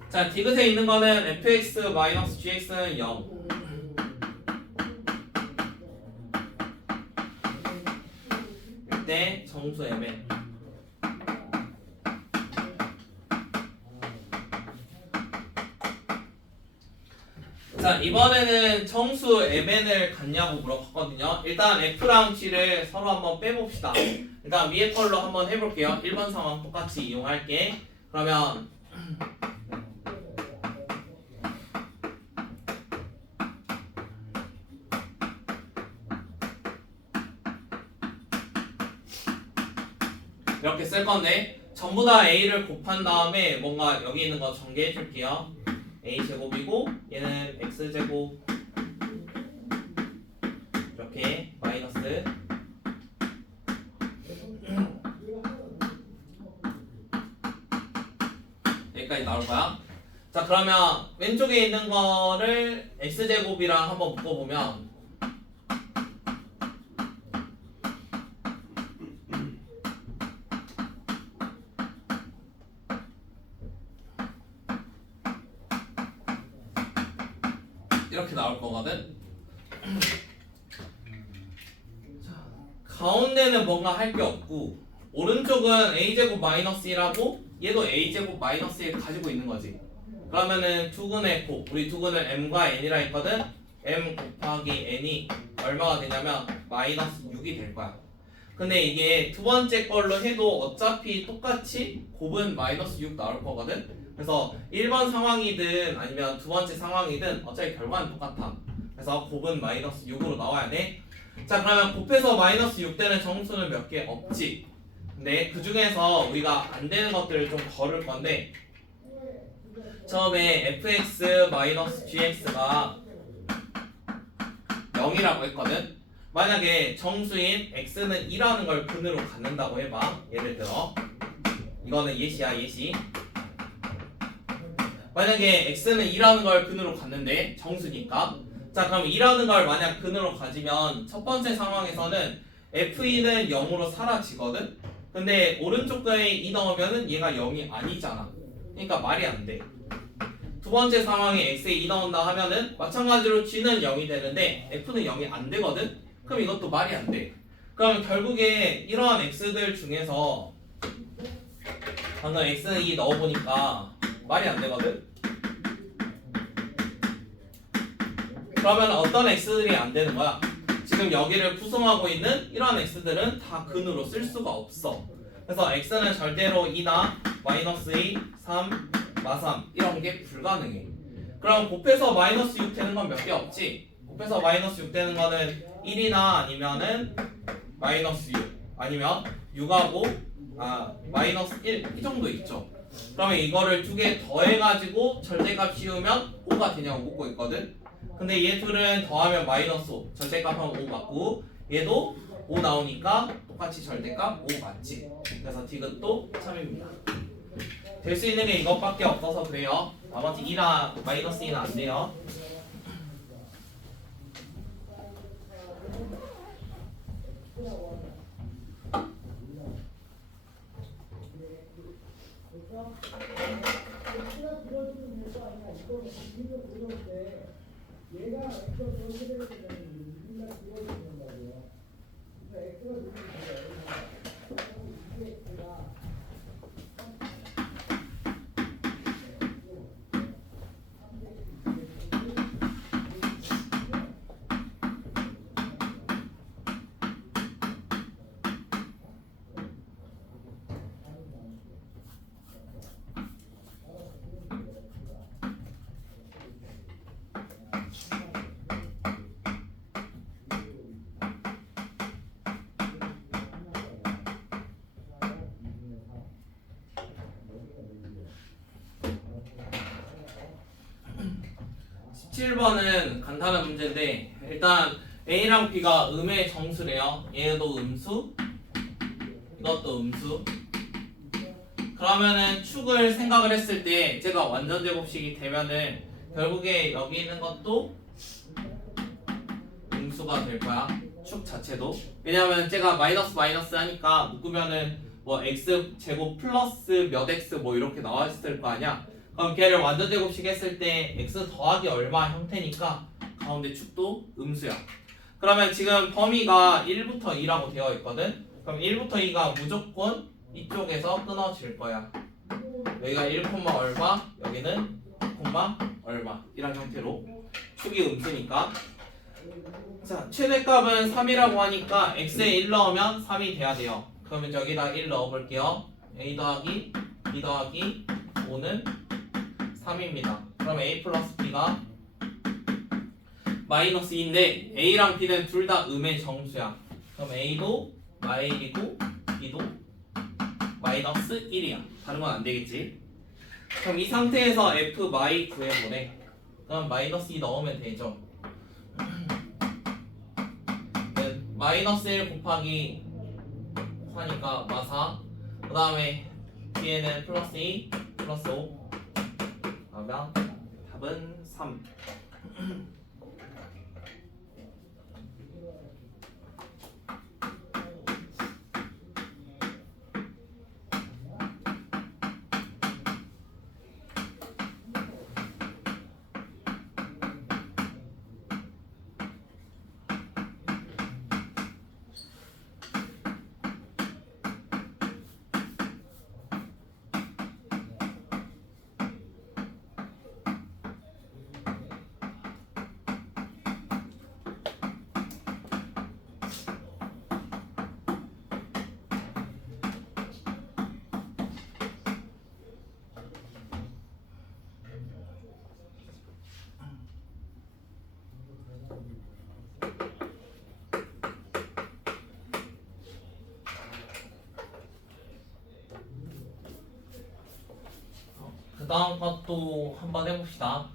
자, 디귿에 있는 거는 fx-gx는 0. 이때 정수 mn. 자, 이번에는 정수 mn을 갖냐고 물어봤거든요. 일단 f랑 g를 서로 한번 빼봅시다. 일단 위에 걸로 한번 해볼게요. 1번 상황 똑같이 이용할게. 그러면 이렇게 쓸 건데 전부 다 a를 곱한 다음에 뭔가 여기 있는 거 전개해 줄게요. a 제곱이고 얘는 x 제곱 이렇게 마이너스 여기까지 나올 거야. 자, 그러면 왼쪽에 있는 거를 x 제곱이랑 한번 묶어보면 이렇게 나올 거거든. 가운데는 뭔가 할 게 없고 오른쪽은 a제곱 마이너스 1하고 얘도 a제곱 마이너스 1 가지고 있는 거지. 그러면은 두근의 곱, 우리 두근을 m과 n이라 했거든. m 곱하기 n이 얼마가 되냐면 마이너스 6이 될 거야. 근데 이게 두 번째 걸로 해도 어차피 똑같이 곱은 마이너스 6 나올 거거든. 그래서 1번 상황이든 아니면 두 번째 상황이든 어차피 결과는 똑같아. 그래서 곱은 마이너스 6으로 나와야 돼. 자, 그러면 곱해서 마이너스 6 되는 정수는 몇 개 없지. 근데 그 중에서 우리가 안 되는 것들을 좀 걸을 건데 처음에 fx-gx가 0이라고 했거든. 만약에 정수인 x는 2라는 걸 근으로 갖는다고 해봐. 예를 들어 이거는 예시야, 예시. 만약에 x는 2라는 걸 근으로 갖는데 정수니까. 자, 그럼 2라는 걸 만약 근으로 가지면 첫 번째 상황에서는 f2는 0으로 사라지거든. 근데 오른쪽 거에 2 넣으면은 얘가 0이 아니잖아. 그러니까 말이 안 돼. 두 번째 상황에 x에 2 넣는다 하면은 마찬가지로 g는 0이 되는데 f는 0이 안 되거든. 그럼 이것도 말이 안 돼. 그럼 결국에 이러한 x들 중에서 방금 x는 2 넣어보니까 말이 안 되거든. 그러면 어떤 x들이 안 되는 거야? 지금 여기를 구성하고 있는 이러한 x들은 다 근으로 쓸 수가 없어. 그래서 x는 절대로 2나 마이너스 2, 3, 마3 이런 게 불가능해. 그럼 곱해서 마이너스 6 되는 건 몇 개 없지? 곱해서 마이너스 6 되는 거는 1이나 아니면은 마이너스 6 아니면 6하고 마이너스 1 이 정도 있죠. 그러면 이거를 두 개 더해가지고 절대값 씌우면 5가 되냐고 묻고 있거든. 근데 얘 둘은 더하면 마이너스 5. 절대값 하면 5 맞고 얘도 5 나오니까 똑같이 절대값 5 맞지. 그래서 디귿도 3입니다. 될 수 있는 게 이것밖에 없어서 그래요. 나머지 2나 마이너스 2는 안 돼요. 칠 번은 간단한 문제인데 일단 A랑 B가 음의 정수래요. 얘도 음수, 이것도 음수. 그러면은 축을 생각을 했을 때 제가 완전 제곱식이 되면은 결국에 여기 있는 것도 음수가 될 거야. 축 자체도. 왜냐면 제가 마이너스 마이너스 하니까 묶으면은 뭐 x 제곱 플러스 몇 x 뭐 이렇게 나왔을 거 아니야. 그럼 걔를 완전 제곱식 했을 때 x 더하기 얼마 형태니까 가운데 축도 음수야. 그러면 지금 범위가 1부터 2라고 되어 있거든. 그럼 1부터 2가 무조건 이쪽에서 끊어질 거야. 여기가 1, 얼마, 여기는 2, 얼마 이런 형태로 축이 음수니까. 자, 최대값은 3이라고 하니까 x에 1 넣으면 3이 돼야 돼요. 그러면 여기다 1 넣어볼게요. a 더하기 b 더하기 5는 3입니다. 그럼 a 플러스 b가 마이너스 2인데 a랑 b는 둘 다 음의 정수야. 그럼 a도 마이너스 1이고 b도 마이너스 1이야. 다른 건 안 되겠지. 그럼 이 상태에서 f 마이 구해보래. 그럼 마이너스 2 넣으면 되죠. 마이너스 1 곱하기 4니까 마사. 그 다음에 뒤에는 플러스 2 플러스 5. 그러면 답은 3. 그 다음 것도 한번 해봅시다.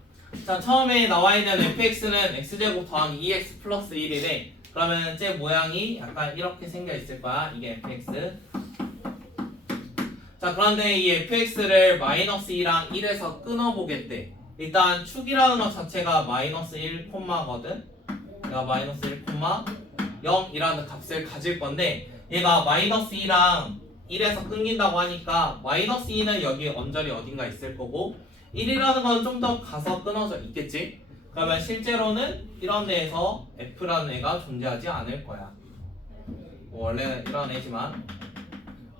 자, 처음에 나와 있는 fx는 x제곱 더하기 2x 플러스 1이래. 그러면 제 모양이 약간 이렇게 생겨 있을 거야. 이게 fx. 자, 그런데 이 fx를 마이너스 2랑 1에서 끊어보겠대. 일단 축이라는 것 자체가 마이너스 1, 거든. 얘가 마이너스 1, 0이라는 값을 가질 건데 얘가 마이너스 2랑 1에서 끊긴다고 하니까 마이너스 2는 여기 언저리 어딘가 있을 거고 1이라는 건 좀 더 가서 끊어져 있겠지? 그러면 실제로는 이런 데에서 f라는 애가 존재하지 않을 거야. 뭐 원래는 이런 애지만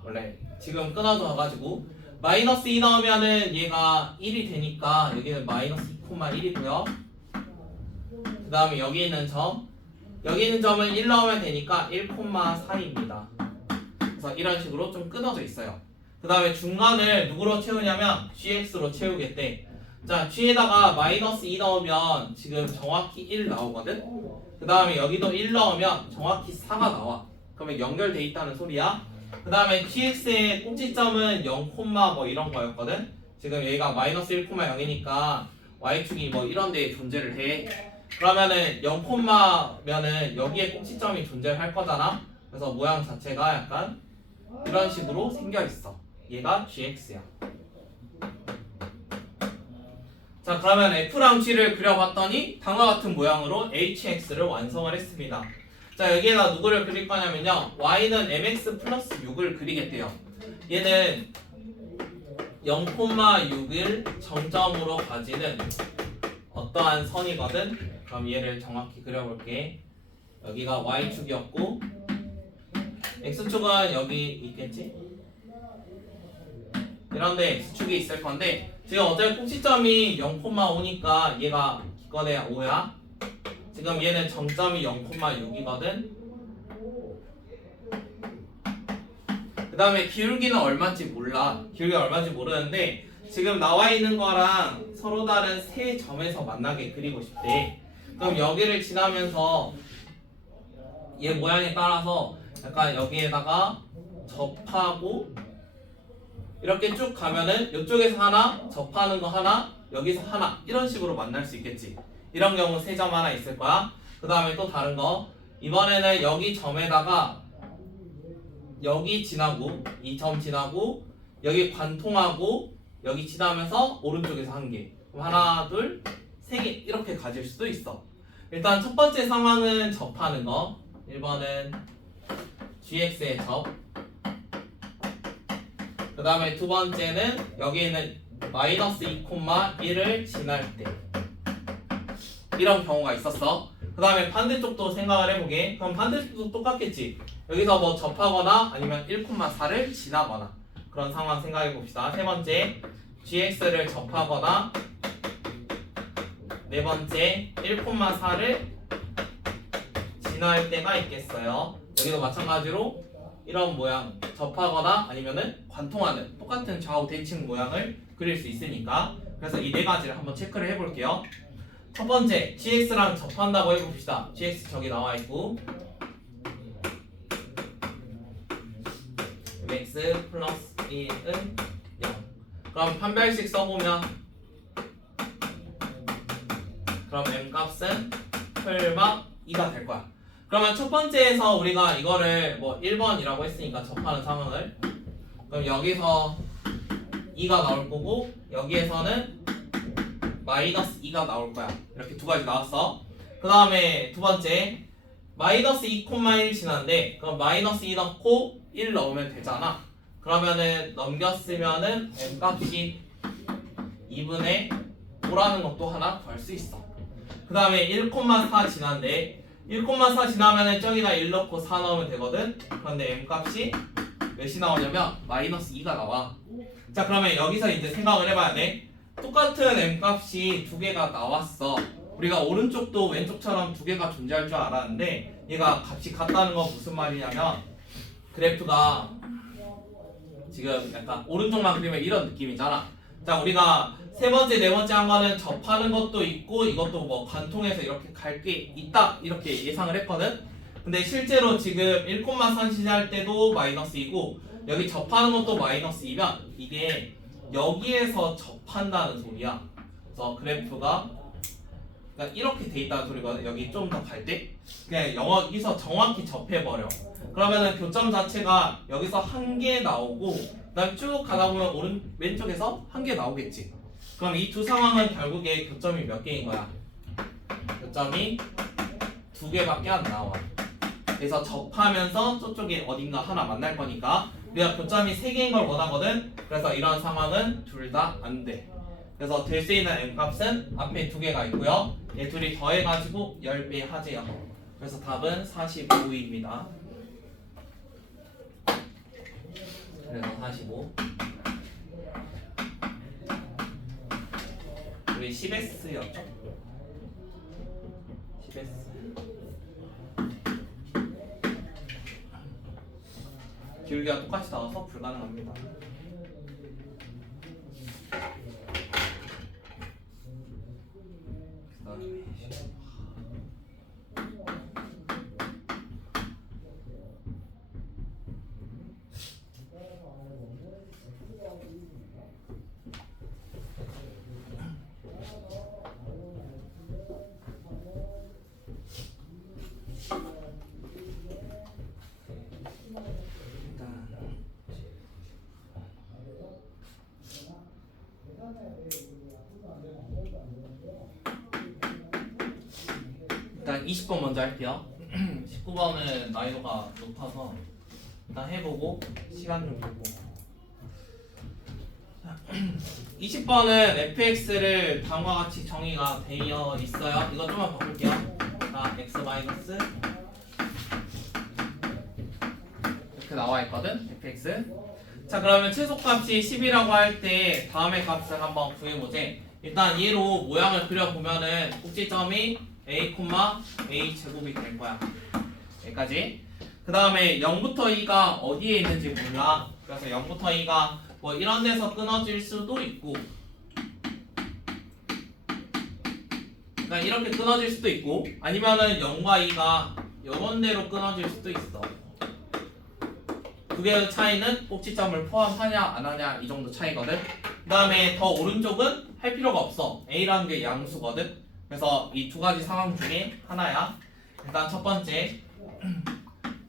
원래 지금 끊어져 가지고 마이너스 2 넣으면은 얘가 1이 되니까 여기는 마이너스 2,1이고요. 그 다음에 여기 있는 점은 1 넣으면 되니까 1,4입니다. 그래서 이런 식으로 좀 끊어져 있어요. 그 다음에 중간을 누구로 채우냐면 gx로 채우겠대. 자, g에다가 마이너스 2 넣으면 지금 정확히 1 나오거든. 그 다음에 여기도 1 넣으면 정확히 4가 나와. 그러면 연결돼 있다는 소리야. 그 다음에 gx의 꼭지점은 0, 뭐 이런 거였거든. 지금 얘가 마이너스 1,0이니까 y축이 뭐 이런 데에 존재를 해. 그러면은 0콤마면은 여기에 꼭지점이 존재할 거잖아. 그래서 모양 자체가 약간 이런 식으로 생겨 있어. 얘가 gx야. 자, 그러면 f랑 g를 그려봤더니 다음과 같은 모양으로 hx를 완성을 했습니다. 자, 여기에다 누구를 그릴 거냐면요, y는 mx 플러스 6을 그리겠대요. 얘는 0,6을 정점으로 가지는 어떠한 선이거든. 그럼 얘를 정확히 그려볼게. 여기가 y축이었고 x축은 여기 있겠지? 이런데 x축이 있을 건데 지금 어차피 꼭지점이 0,5니까 얘가 기껏해야 5야. 지금 얘는 정점이 0,6이거든. 그 다음에 기울기는 얼마인지 몰라. 기울기가 얼마인지 모르는데 지금 나와 있는 거랑 서로 다른 세 점에서 만나게 그리고 싶대. 그럼 여기를 지나면서 얘 모양에 따라서 약간 여기에다가 접하고 이렇게 쭉 가면은 이쪽에서 하나, 접하는 거 하나, 여기서 하나 이런 식으로 만날 수 있겠지. 이런 경우 세 점 하나 있을 거야. 그 다음에 또 다른 거, 이번에는 여기 점에다가 여기 지나고 이 점 지나고 여기 관통하고 여기 지나면서 오른쪽에서 한 개, 그럼 하나 둘 세 개 이렇게 가질 수도 있어. 일단 첫 번째 상황은 접하는 거, 1번은 gx의 접. 그 다음에 두 번째는 여기 있는 마이너스 2,1을 지날 때 이런 경우가 있었어. 그 다음에 반대쪽도 생각을 해보게. 그럼 반대쪽도 똑같겠지. 여기서 뭐 접하거나 아니면 1,4를 지나거나 그런 상황 생각해 봅시다. 세 번째 gx를 접하거나, 네 번째 1,4를 지날 때가 있겠어요. 여기도 마찬가지로 이런 모양, 접하거나 아니면은 관통하는 똑같은 좌우 대칭 모양을 그릴 수 있으니까. 그래서 이 네 가지를 한번 체크를 해볼게요. 첫 번째, gx랑 접한다고 해봅시다. gx 저기 나와 있고 x 플러스 1은 0. 그럼 판별식 써보면 그럼 m 값은 설마 2가 될 거야. 그러면 첫 번째에서 우리가 이거를 뭐 1번이라고 했으니까 접하는 상황을, 그럼 여기서 2가 나올 거고 여기에서는 마이너스 2가 나올 거야. 이렇게 두 가지 나왔어. 그 다음에 두 번째 마이너스 2,1 지났는데 그럼 마이너스 2 넣고 1 넣으면 되잖아. 그러면은 넘겼으면은 m 값이 2분의 5라는 것도 하나 구할 수 있어. 그 다음에 1,4 지났는데 1,4 지나면은 저기다 1 넣고 4 넣으면 되거든. 그런데 m 값이 몇이 나오냐면 마이너스 2가 나와. 자, 그러면 여기서 이제 생각을 해봐야 돼. 똑같은 m 값이 두 개가 나왔어. 우리가 오른쪽도 왼쪽처럼 두 개가 존재할 줄 알았는데 얘가 값이 같다는 건 무슨 말이냐면 그래프가 지금 약간 오른쪽만 그리면 이런 느낌이잖아. 자, 우리가 세 번째, 네 번째 한 거는 접하는 것도 있고 이것도 뭐 관통해서 이렇게 갈 게 있다 이렇게 예상을 했거든. 근데 실제로 지금 1,3 시할 때도 마이너스 2고 여기 접하는 것도 마이너스 2면 이게 여기에서 접한다는 소리야. 그래서 그래프가 그러니까 이렇게 돼 있다는 소리거든. 여기 좀 더 갈 때 그냥 여기서 정확히 접해버려. 그러면은 교점 자체가 여기서 한 개 나오고 그다음 쭉 가다 보면 왼쪽에서 한 개 나오겠지. 그럼 이 두 상황은 결국에 교점이 몇 개인 거야? 교점이 두 개밖에 안 나와. 그래서 접하면서 저쪽에 어딘가 하나 만날 거니까 우리가 교점이 세 개인 걸 원하거든. 그래서 이런 상황은 둘 다 안 돼. 그래서 될 수 있는 m 값은 앞에 두 개가 있고요. 얘 둘이 더해가지고 10배 하재요. 그래서 답은 45입니다. 그래서 45. 우리 10S였죠? 10S. 기울기가 똑같이 나와서 불가능합니다. 20번 먼저 할게요. 19번은 난이도가 높아서 일단 해보고 시간 좀 보고. 20번은 fx를 다음과 같이 정의가 되어 있어요. 이거 좀만 바꿀게요. 자, x 마이너스 이렇게 나와 있거든. fx. 자, 그러면 최소값이 10이라고 할 때 다음의 값을 한번 구해보지. 일단 얘로 모양을 그려보면은 꼭지점이 a, a 제곱이 될 거야. 여기까지. 그 다음에 0부터 2가 어디에 있는지 몰라. 그래서 0부터 2가 뭐 이런 데서 끊어질 수도 있고, 그러니까 이렇게 끊어질 수도 있고, 아니면은 0과 2가 이런 데로 끊어질 수도 있어. 두 개의 차이는 꼭지점을 포함하냐 안 하냐 이 정도 차이거든. 그 다음에 더 오른쪽은 할 필요가 없어. a라는 게 양수거든. 그래서 이 두 가지 상황 중에 하나야. 일단 첫 번째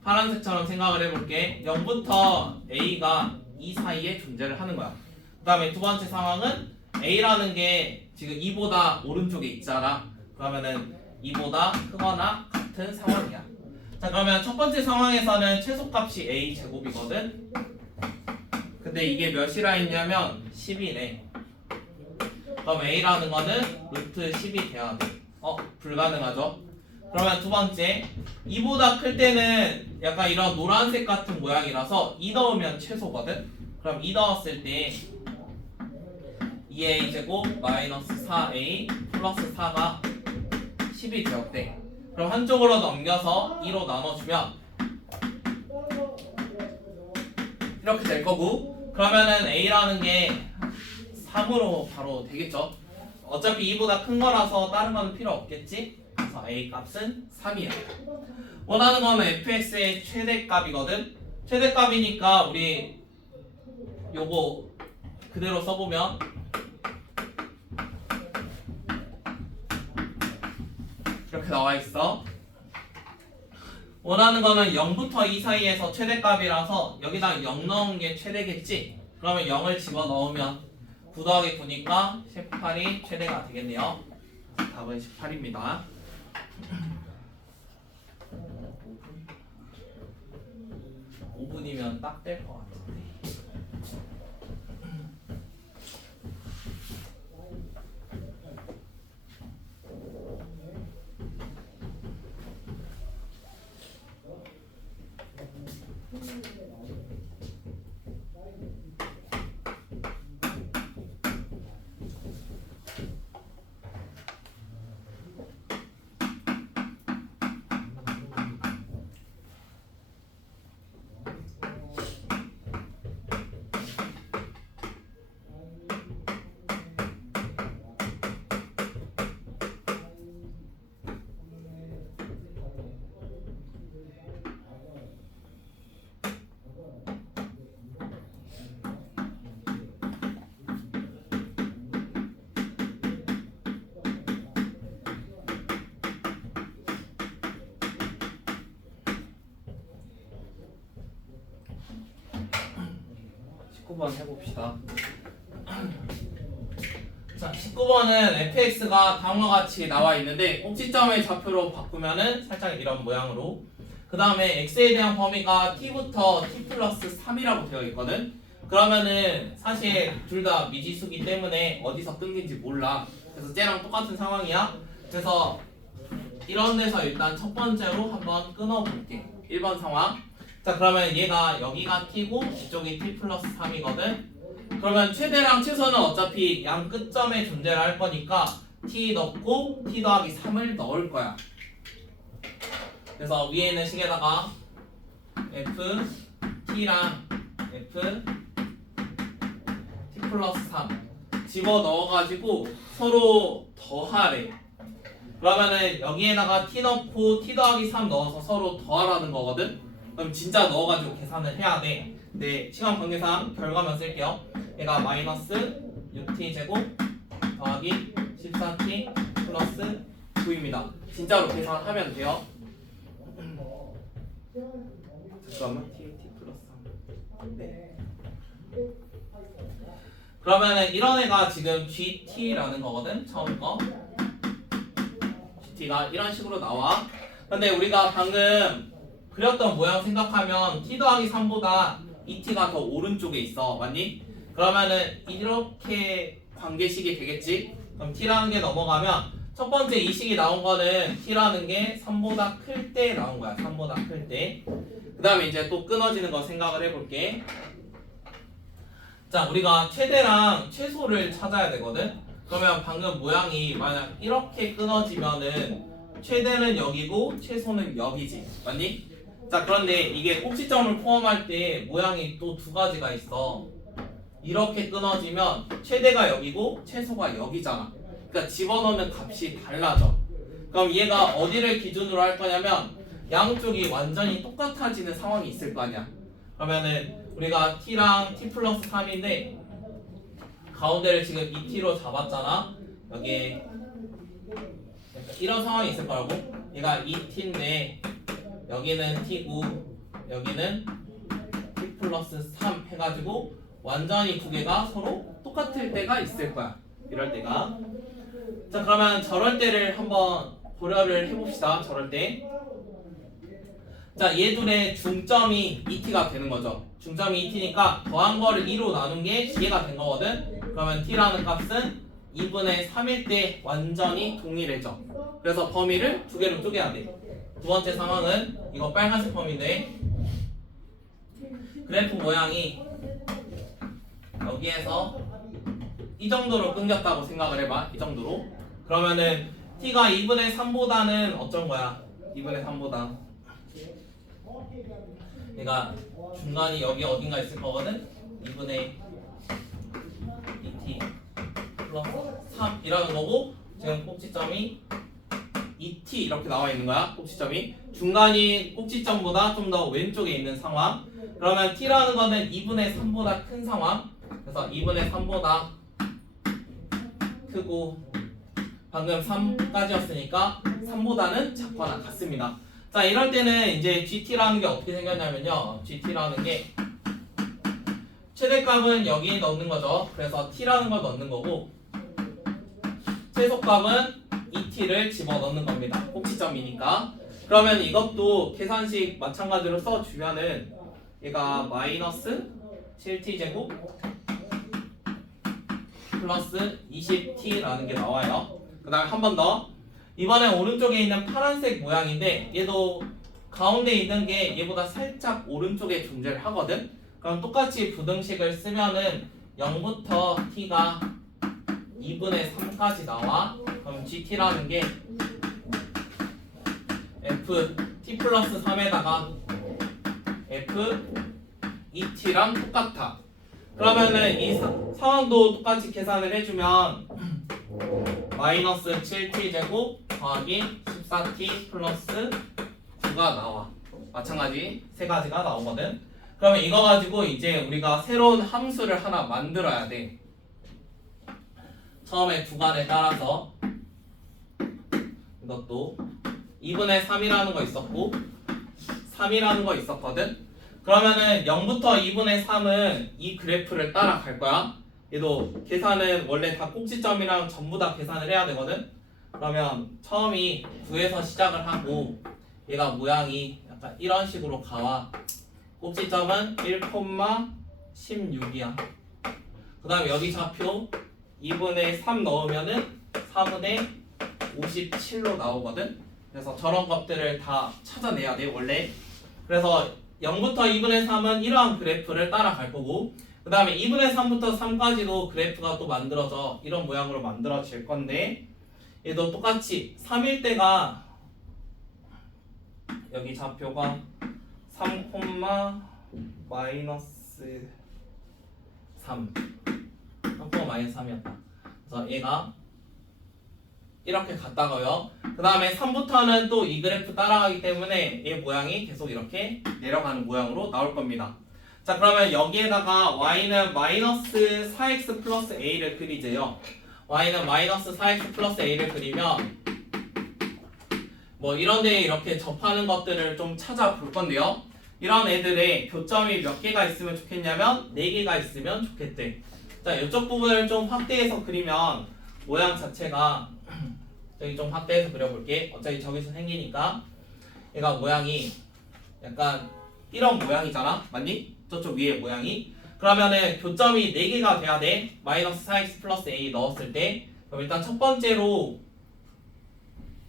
파란색처럼 생각을 해볼게. 0부터 a가 이 사이에 존재를 하는 거야. 그 다음에 두 번째 상황은 a라는 게 지금 2보다 오른쪽에 있잖아. 그러면은 2보다 크거나 같은 상황이야. 자, 그러면 첫 번째 상황에서는 최소값이 a 제곱이거든. 근데 이게 몇이라 했냐면 10이네. 그럼 a라는 거는 루트 10이 돼야 돼. 불가능하죠? 그러면 두 번째, 2보다 클 때는 약간 이런 노란색 같은 모양이라서 2 넣으면 최소거든? 그럼 2 넣었을 때 2a 제곱 마이너스 4a 플러스 4가 10이 되었대. 그럼 한쪽으로 넘겨서 2로 나눠주면 이렇게 될 거고, 그러면은 a라는 게 3으로 바로 되겠죠? 어차피 2보다 큰 거라서 다른 거는 필요 없겠지? 그래서 a 값은 3이야. 원하는 거는 fx의 최대값이거든. 최대값이니까 우리 요거 그대로 써보면 이렇게 나와 있어. 원하는 거는 0부터 2 사이에서 최대값이라서 여기다 0 넣은 게 최대겠지? 그러면 0을 집어넣으면 9 더하기 9니까 18이 최대가 되겠네요. 답은 18입니다. 5분이면 딱 될 것 같은데. 번 해봅시다. 자, 19번은 fx가 다음과 같이 나와 있는데 꼭지점의 좌표로 바꾸면은 살짝 이런 모양으로, 그 다음에 x에 대한 범위가 t부터 t 플러스 3이라고 되어 있거든. 그러면은 사실 둘 다 미지수기 때문에 어디서 끊긴지 몰라. 그래서 쟤랑 똑같은 상황이야. 그래서 이런 데서 일단 첫 번째로 한번 끊어볼게. 1번 상황. 자, 그러면 얘가 여기가 t고 이쪽이 t 플러스 3이거든. 그러면 최대랑 최소는 어차피 양 끝점에 존재를 할 거니까 t 넣고 t 더하기 3을 넣을 거야. 그래서 위에 있는 식에다가 f t랑 f t 플러스 3 집어 넣어가지고 서로 더하래. 그러면은 여기에다가 t 넣고 t 더하기 3 넣어서 서로 더하라는 거거든. 그럼 진짜 넣어가지고 계산을 해야 돼. 근데 시간 관계상 결과만 쓸게요. 얘가 마이너스 6t 제곱 더하기 14t 플러스 9입니다. 진짜로 계산하면 돼요. 잠깐만, t 플러스 3. 네. 그러면은 이런 애가 지금 GT라는 거거든. 처음 거 t가 이런 식으로 나와. 근데 우리가 방금 그렸던 모양 생각하면 t 더하기 3보다 2t가 더 오른쪽에 있어. 맞니? 그러면은 이렇게 관계식이 되겠지? 그럼 t라는 게 넘어가면 첫 번째 이 식이 나온 거는 t라는 게 3보다 클 때 나온 거야. 3보다 클 때. 그 다음에 이제 또 끊어지는 거 생각을 해볼게. 자, 우리가 최대랑 최소를 찾아야 되거든? 그러면 방금 모양이 만약 이렇게 끊어지면은 최대는 여기고 최소는 여기지. 맞니? 자, 그런데 이게 꼭지점을 포함할 때 모양이 또 두 가지가 있어. 이렇게 끊어지면 최대가 여기고 최소가 여기잖아. 그러니까 집어넣는 값이 달라져. 그럼 얘가 어디를 기준으로 할 거냐면 양쪽이 완전히 똑같아지는 상황이 있을 거 아니야. 그러면은 우리가 t랑 t 플러스 3인데 가운데를 지금 2t로 잡았잖아. 여기에 이런 상황이 있을 거라고. 얘가 2t인데 여기는 t고 여기는 t 플러스 3 해가지고 완전히 두 개가 서로 똑같을 때가 있을 거야. 이럴 때가. 자, 그러면 저럴 때를 한번 고려를 해봅시다. 저럴 때. 자, 얘 둘의 중점이 2t가 되는 거죠. 중점이 2t니까 더한 거를 2로 나눈 게 얘가 된 거거든. 그러면 t라는 값은 2분의 3일 때 완전히 동일해져. 그래서 범위를 두 개로 쪼개야 돼. 두 번째 상황은 이거 빨간색 범위인데 그래프 모양이 여기에서 이 정도로 끊겼다고 생각을 해봐. 이 정도로. 그러면은 t가 2분의 3보다는 어쩐 거야? 2분의 3보다. 그러니까 중간이 여기 어딘가 있을 거거든? 2분의 2t 플러스 3이라는 거고 지금 꼭지점이 2t 이렇게 나와 있는 거야. 꼭지점이 중간이 꼭지점보다 좀 더 왼쪽에 있는 상황. 그러면 t라는 거는 2분의 3보다 큰 상황. 그래서 2분의 3보다 크고 방금 3까지였으니까 3보다는 작거나 같습니다. 자, 이럴 때는 이제 GT라는 게 어떻게 생겼냐면요. GT라는 게 최대값은 여기 넣는 거죠. 그래서 T라는 걸 넣는 거고 최소값은 2T를 집어넣는 겁니다. 꼭지점이니까. 그러면 이것도 계산식 마찬가지로 써주면은 얘가 마이너스 7T제곱 플러스 20T라는 게 나와요. 그 다음에 한 번 더. 이번엔 오른쪽에 있는 파란색 모양인데 얘도 가운데 있는 게 얘보다 살짝 오른쪽에 존재를 하거든. 그럼 똑같이 부등식을 쓰면은 0부터 t가 2분의 3까지 나와. 그럼 gt라는 게 f t 플러스 3에다가 f 2t랑 똑같아. 그러면은 이 상황도 똑같이 계산을 해주면 마이너스 7t 제곱 더하기 14t 플러스 9가 나와. 마찬가지 세 가지가 나오거든. 그러면 이거 가지고 이제 우리가 새로운 함수를 하나 만들어야 돼. 처음에 구간에 따라서 이것도 2분의 3이라는 거 있었고 3이라는 거 있었거든. 그러면은 0부터 2분의 3은 이 그래프를 따라갈 거야. 얘도 계산은 원래 다 꼭지점이랑 전부 다 계산을 해야 되거든. 그러면 처음이 9에서 시작을 하고 얘가 모양이 약간 이런 식으로 가와. 꼭지점은 1,16이야. 그 다음에 여기 좌표 2분의 3 넣으면은 4분의 57로 나오거든. 그래서 저런 것들을 다 찾아내야 돼 원래. 그래서 0부터 2분의 3은 이러한 그래프를 따라갈 거고 그 다음에 2분의 3부터 3까지도 그래프가 또 만들어져 이런 모양으로 만들어질 건데 얘도 똑같이 3일 때가 여기 좌표가 3, 마이너스 3 마이너스 3이었다. 그래서 얘가 이렇게 갔다가요. 그 다음에 3부터는 또 이 그래프 따라가기 때문에 얘 모양이 계속 이렇게 내려가는 모양으로 나올 겁니다. 자, 그러면 여기에다가 y는 마이너스 4x 플러스 a를 그리재요. y는 마이너스 4x 플러스 a를 그리면 뭐 이런 데에 이렇게 접하는 것들을 좀 찾아볼 건데요. 이런 애들의 교점이 몇 개가 있으면 좋겠냐면 4개가 있으면 좋겠대. 자, 이쪽 부분을 좀 확대해서 그리면 모양 자체가 저기 좀 확대해서 그려볼게. 어차피 저기서 생기니까 얘가 모양이 약간 이런 모양이잖아, 맞니? 저쪽 위에 모양이. 그러면은 교점이 4개가 돼야 돼. 마이너스 4x 플러스 a 넣었을 때. 그럼 일단 첫 번째로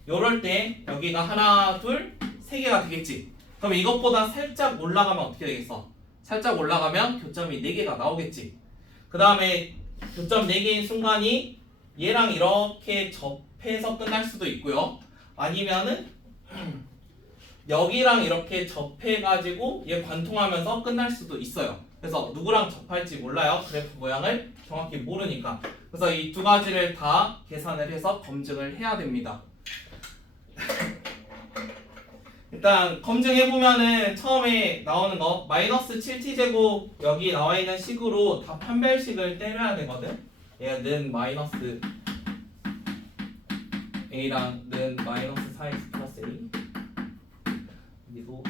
요럴 때 여기가 하나, 둘, 3개가 되겠지. 그럼 이것보다 살짝 올라가면 어떻게 되겠어? 살짝 올라가면 교점이 4개가 나오겠지. 그 다음에 교점 4개인 순간이 얘랑 이렇게 접해서 끝날 수도 있고요. 아니면은 여기랑 이렇게 접해가지고 얘 관통하면서 끝날 수도 있어요. 그래서 누구랑 접할지 몰라요. 그래프 모양을 정확히 모르니까. 그래서 이 두 가지를 다 계산을 해서 검증을 해야 됩니다. 일단 검증해보면은 처음에 나오는 거 마이너스 7t제곱 여기 나와있는 식으로 다 판별식을 때려야 되거든. 얘는 마이너스 a랑 는 마이너스 4x 플러스 a 그리고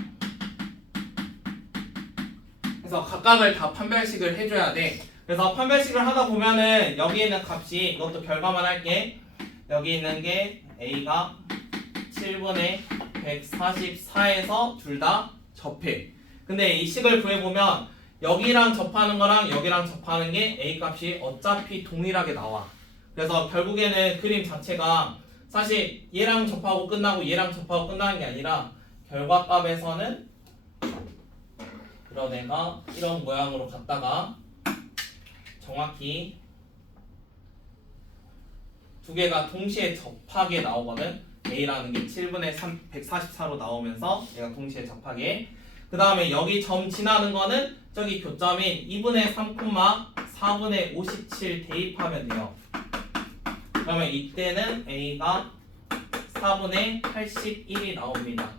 그래서 각각을 다 판별식을 해줘야 돼. 그래서 판별식을 하다 보면은 여기 있는 값이 이것도 결과만 할게. 여기 있는 게 a가 7분의 144에서 둘 다 접해. 근데 이 식을 구해보면 여기랑 접하는 거랑 여기랑 접하는 게 a 값이 어차피 동일하게 나와. 그래서 결국에는 그림 자체가 사실 얘랑 접하고 끝나고 얘랑 접하고 끝나는 게 아니라 결과값에서는 그런 애가 이런 모양으로 갔다가 정확히 두 개가 동시에 접하게 나오거든. a라는 게 7분의 144로 나오면서 얘가 동시에 접하게. 그 다음에 여기 점 지나는 거는 저기 교점인 2분의 3, 4분의 57 대입하면 돼요. 그러면 이때는 a가 4분의 81이 나옵니다.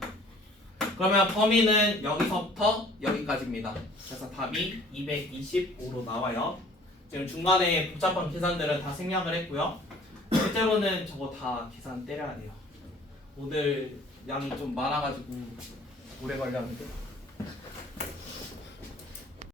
그러면 범위는 여기서부터 여기까지입니다. 그래서 답이 225로 나와요. 지금 중간에 복잡한 계산들은 다 생략을 했고요. 실제로는 저거 다 계산 때려야 돼요. 오늘 양이 좀 많아가지고 오래 걸렸는데.